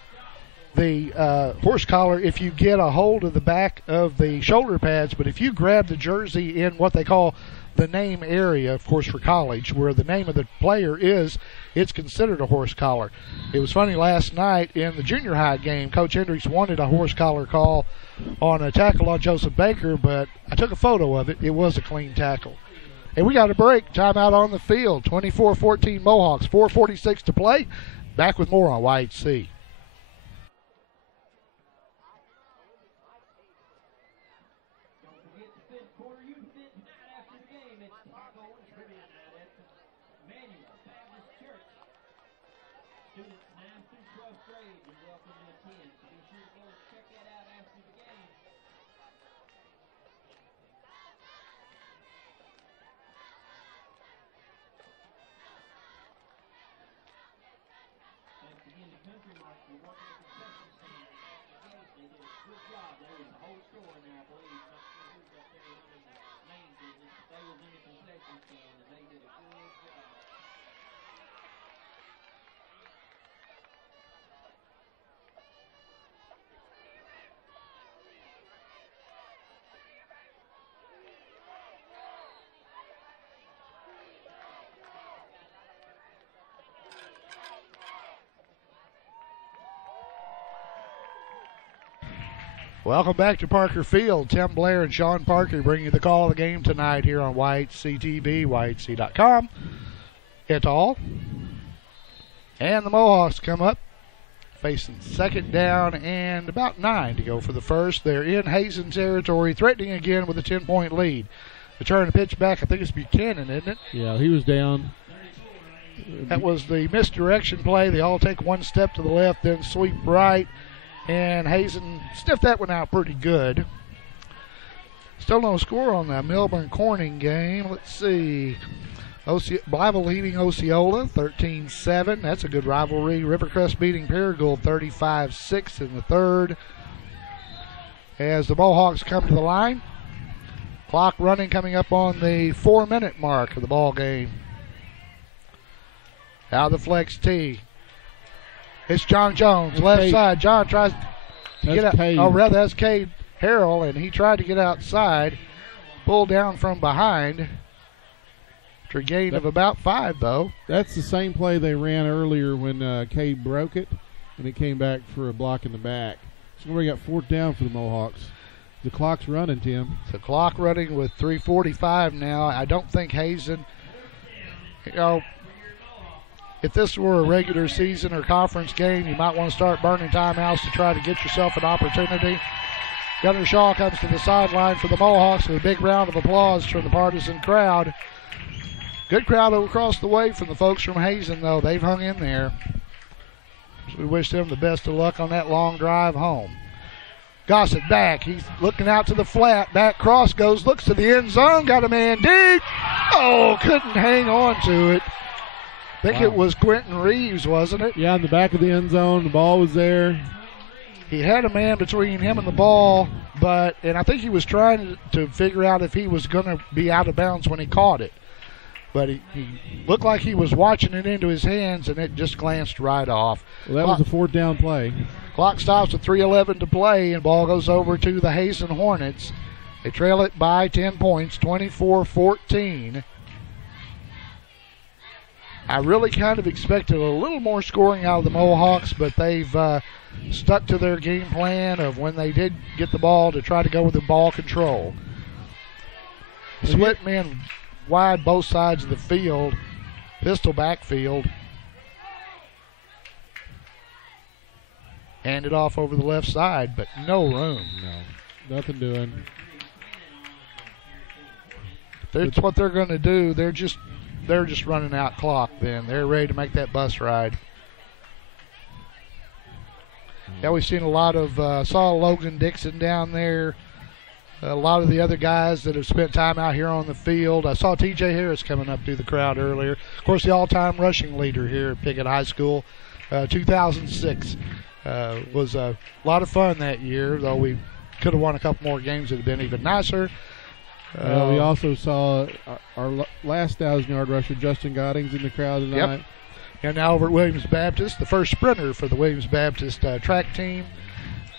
the horse collar if you get a hold of the back of the shoulder pads, but if you grab the jersey in what they call the name area, of course for college, where the name of the player is, it's considered a horse collar. It was funny last night in the junior high game, Coach Hendricks wanted a horse collar call on a tackle on Joseph Baker, but I took a photo of it. It was a clean tackle. And we got a break. Timeout on the field. 24-14 Mohawks. 4:46 to play. Back with more on YHC. Welcome back to Parker Field. Tim Blair and Sean Parker bring you the call of the game tonight here on YHC-TV, YHC.com. Et al. And the Mohawks come up, facing second down and about 9 to go for the first. They're in Hazen territory, threatening again with a 10-point lead. The turn to pitch back, I think it's Buchanan, isn't it? Yeah, he was down. That was the misdirection play. They all take one step to the left, then sweep right. And Hazen sniffed that one out pretty good. Still no score on the Milburn Corning game. Let's see. Bible leading Osceola 13-7. That's a good rivalry. Rivercrest beating Paragould 35-6 in the third. As the Mohawks come to the line. Clock running, coming up on the 4-minute mark of the ball game. Out of the flex tee. It's John Jones, left side. John tries to get out. Cade. Oh, rather, that's Cade Harrell, and he tried to get outside. Pulled down from behind. For a gain of about 5, though. That's the same play they ran earlier when Cade broke it, and it came back for a block in the back. So we got 4th down for the Mohawks. The clock's running, Tim. The clock running with 3:45 now. I don't think Hazen, if this were a regular season or conference game, you might want to start burning timeouts to try to get yourself an opportunity. Gunnar Shaw comes to the sideline for the Mohawks with a big round of applause from the partisan crowd. Good crowd across the way from the folks from Hazen, though. They've hung in there. So we wish them the best of luck on that long drive home. Gossett back. He's looking out to the flat. Back cross goes, looks to the end zone. Got a man deep. Oh, couldn't hang on to it. I think it was Quentin Reeves, wasn't it? Yeah, in the back of the end zone. The ball was there. He had a man between him and the ball, and I think he was trying to figure out if he was going to be out of bounds when he caught it. But he looked like he was watching it into his hands, and it just glanced right off. Well, that was a 4th down play. Clock stops with 3:11 to play, and ball goes over to the Hazen Hornets. They trail it by 10 points, 24-14. I really kind of expected a little more scoring out of the Mohawks, but they've stuck to their game plan of when they did get the ball to try to go with the ball control. Split men wide both sides of the field, pistol backfield. Hand it off over the left side, but no room. No, nothing doing. That's what they're going to do. They're just running out clock then. They're ready to make that bus ride. Yeah, we've seen a lot of, saw Logan Dixon down there. A lot of the other guys that have spent time out here on the field. I saw T.J. Harris coming up through the crowd earlier. Of course, the all-time rushing leader here at Piggott High School. 2006 was a lot of fun that year, though we could have won a couple more games that would have been even nicer. We also saw our last 1,000-yard rusher, Justin Goddings, in the crowd tonight. Yep. And now over at Williams Baptist, the first sprinter for the Williams Baptist track team.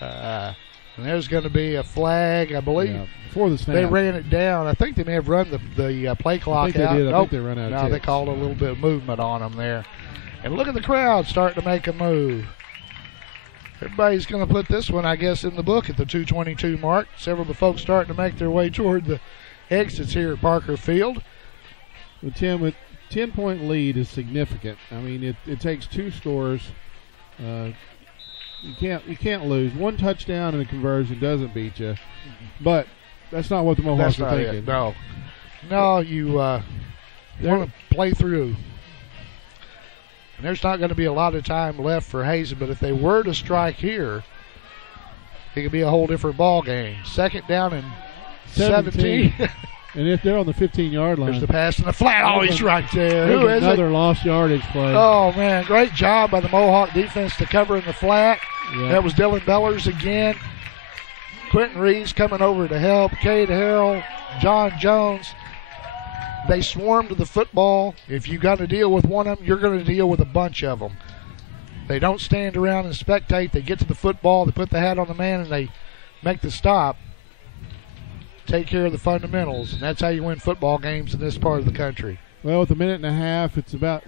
And there's going to be a flag, I believe. Yeah, before the snap. They ran it down. I think they may have run the play clock I think out. They did. Nope. I think they run out of No, they ticks. called a little bit of movement on them there. And look at the crowd starting to make a move. Everybody's going to put this one, I guess, in the book at the 2:22 mark. Several of the folks starting to make their way toward the exits here at Parker Field. Well, Tim, with 10-point lead is significant. I mean, it takes 2 scores. You can't lose. 1 touchdown and a conversion doesn't beat you. But that's not what the Mohawks are thinking. No, you want to play through. And there's not going to be a lot of time left for Hazen, but if they were to strike here, it could be a whole different ball game. 2nd down and 17. And if they're on the 15-yard line. There's the pass in the flat. Oh, he's right there. Who is it? Another lost yardage play. Oh, man. Great job by the Mohawk defense to cover in the flat. Yeah. That was Dylan Bellers again. Quentin Reeves coming over to help. Cade Harrell, John Jones. They swarm to the football. If you got to deal with one of them, you're going to deal with a bunch of them. They don't stand around and spectate. They get to the football, they put the hat on the man, and they make the stop. Take care of the fundamentals, and that's how you win football games in this part of the country. Well, with a minute and a half, it's about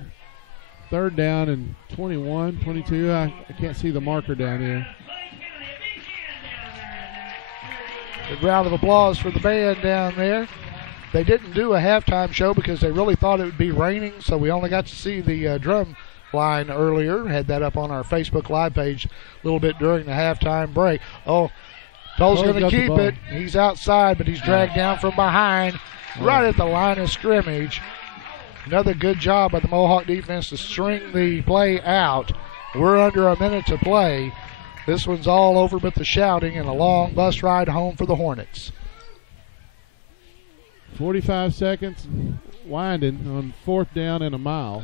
3rd down and 21, 22. I can't see the marker down here. A round of applause for the band down there. They didn't do a halftime show because they really thought it would be raining, so we only got to see the drum line earlier. Had that up on our Facebook Live page a little bit during the halftime break. Oh, Toll's going to keep it. He's outside, but he's dragged down from behind right at the line of scrimmage. Another good job by the Mohawk defense to string the play out. We're under a minute to play. This one's all over but the shouting and a long bus ride home for the Hornets. 45 seconds, winding on 4th down and a mile.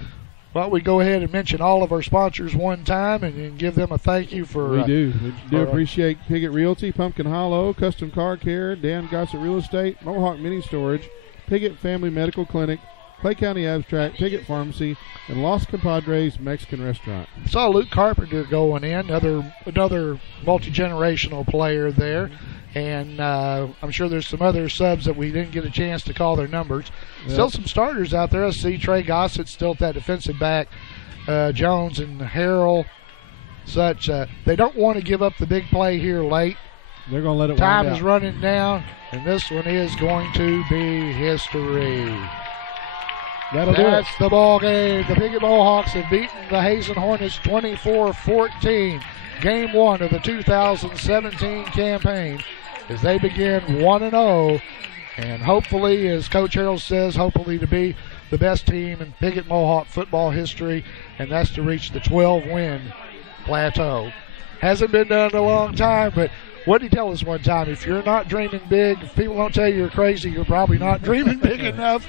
Well, we go ahead and mention all of our sponsors one time and give them a thank you for. We do appreciate Piggott Realty, Pumpkin Hollow, Custom Car Care, Dan Gossett Real Estate, Mohawk Mini Storage, Piggott Family Medical Clinic, Clay County Abstract, Piggott Pharmacy, and Los Compadres Mexican Restaurant. Saw Luke Carpenter going in, another multi-generational player there. And I'm sure there's some other subs that we didn't get a chance to call their numbers. Yep. Still some starters out there. I see Trey Gossett still at that defensive back. Jones and Harrell, such. They don't want to give up the big play here late. They're going to let it Time wind is out. running down, and this one is going to be history. That's the ball game. The Piggott Mohawks have beaten the Hazen Hornets 24-14. Game 1 of the 2017 campaign as they begin 1-0, and hopefully, as Coach Harrell says, hopefully to be the best team in Piggott Mohawk football history, and that's to reach the 12-win plateau. Hasn't been done in a long time, but what did he tell us one time? If you're not dreaming big, if people don't tell you you're crazy, you're probably not dreaming big enough,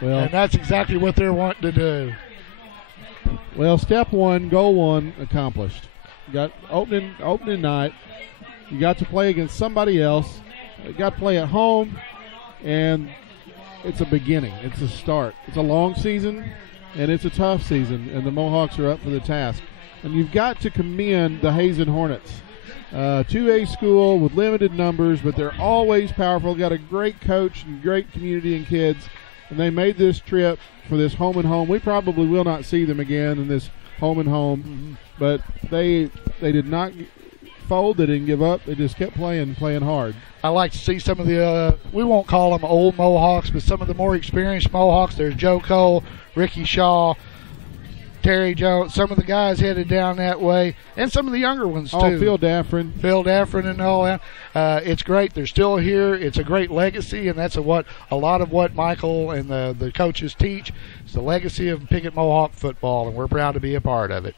and that's exactly what they're wanting to do. Well, step 1, goal 1 accomplished. You got opening night. You got to play against somebody else. You got to play at home, and it's a beginning. It's a start. It's a long season, and it's a tough season, and the Mohawks are up for the task. And you've got to commend the Hazen Hornets. 2A school with limited numbers, but they're always powerful. Got a great coach and great community and kids, and they made this trip for this home and home. We probably will not see them again in this home and home, but they did not fold. They didn't give up. They just kept playing hard. I like to see some of the, we won't call them old Mohawks, but some of the more experienced Mohawks. There's Joe Cole, Ricky Shaw, Terry Jones, some of the guys headed down that way, and some of the younger ones, too. Oh, Phil Daffrin and all that. It's great. They're still here. It's a great legacy, and that's a lot of what Michael and the coaches teach. It's the legacy of Piggott Mohawk football, and we're proud to be a part of it.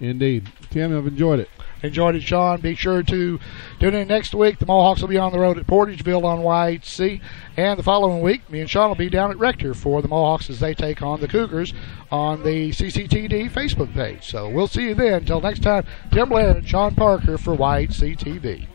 Indeed. Tim, I've enjoyed it. Enjoyed it, Sean. Be sure to tune in next week. The Mohawks will be on the road at Portageville on YHC. And the following week, me and Sean will be down at Rector for the Mohawks as they take on the Cougars on the CCTD Facebook page. So we'll see you then. Until next time, Tim Blair and Sean Parker for YHC TV.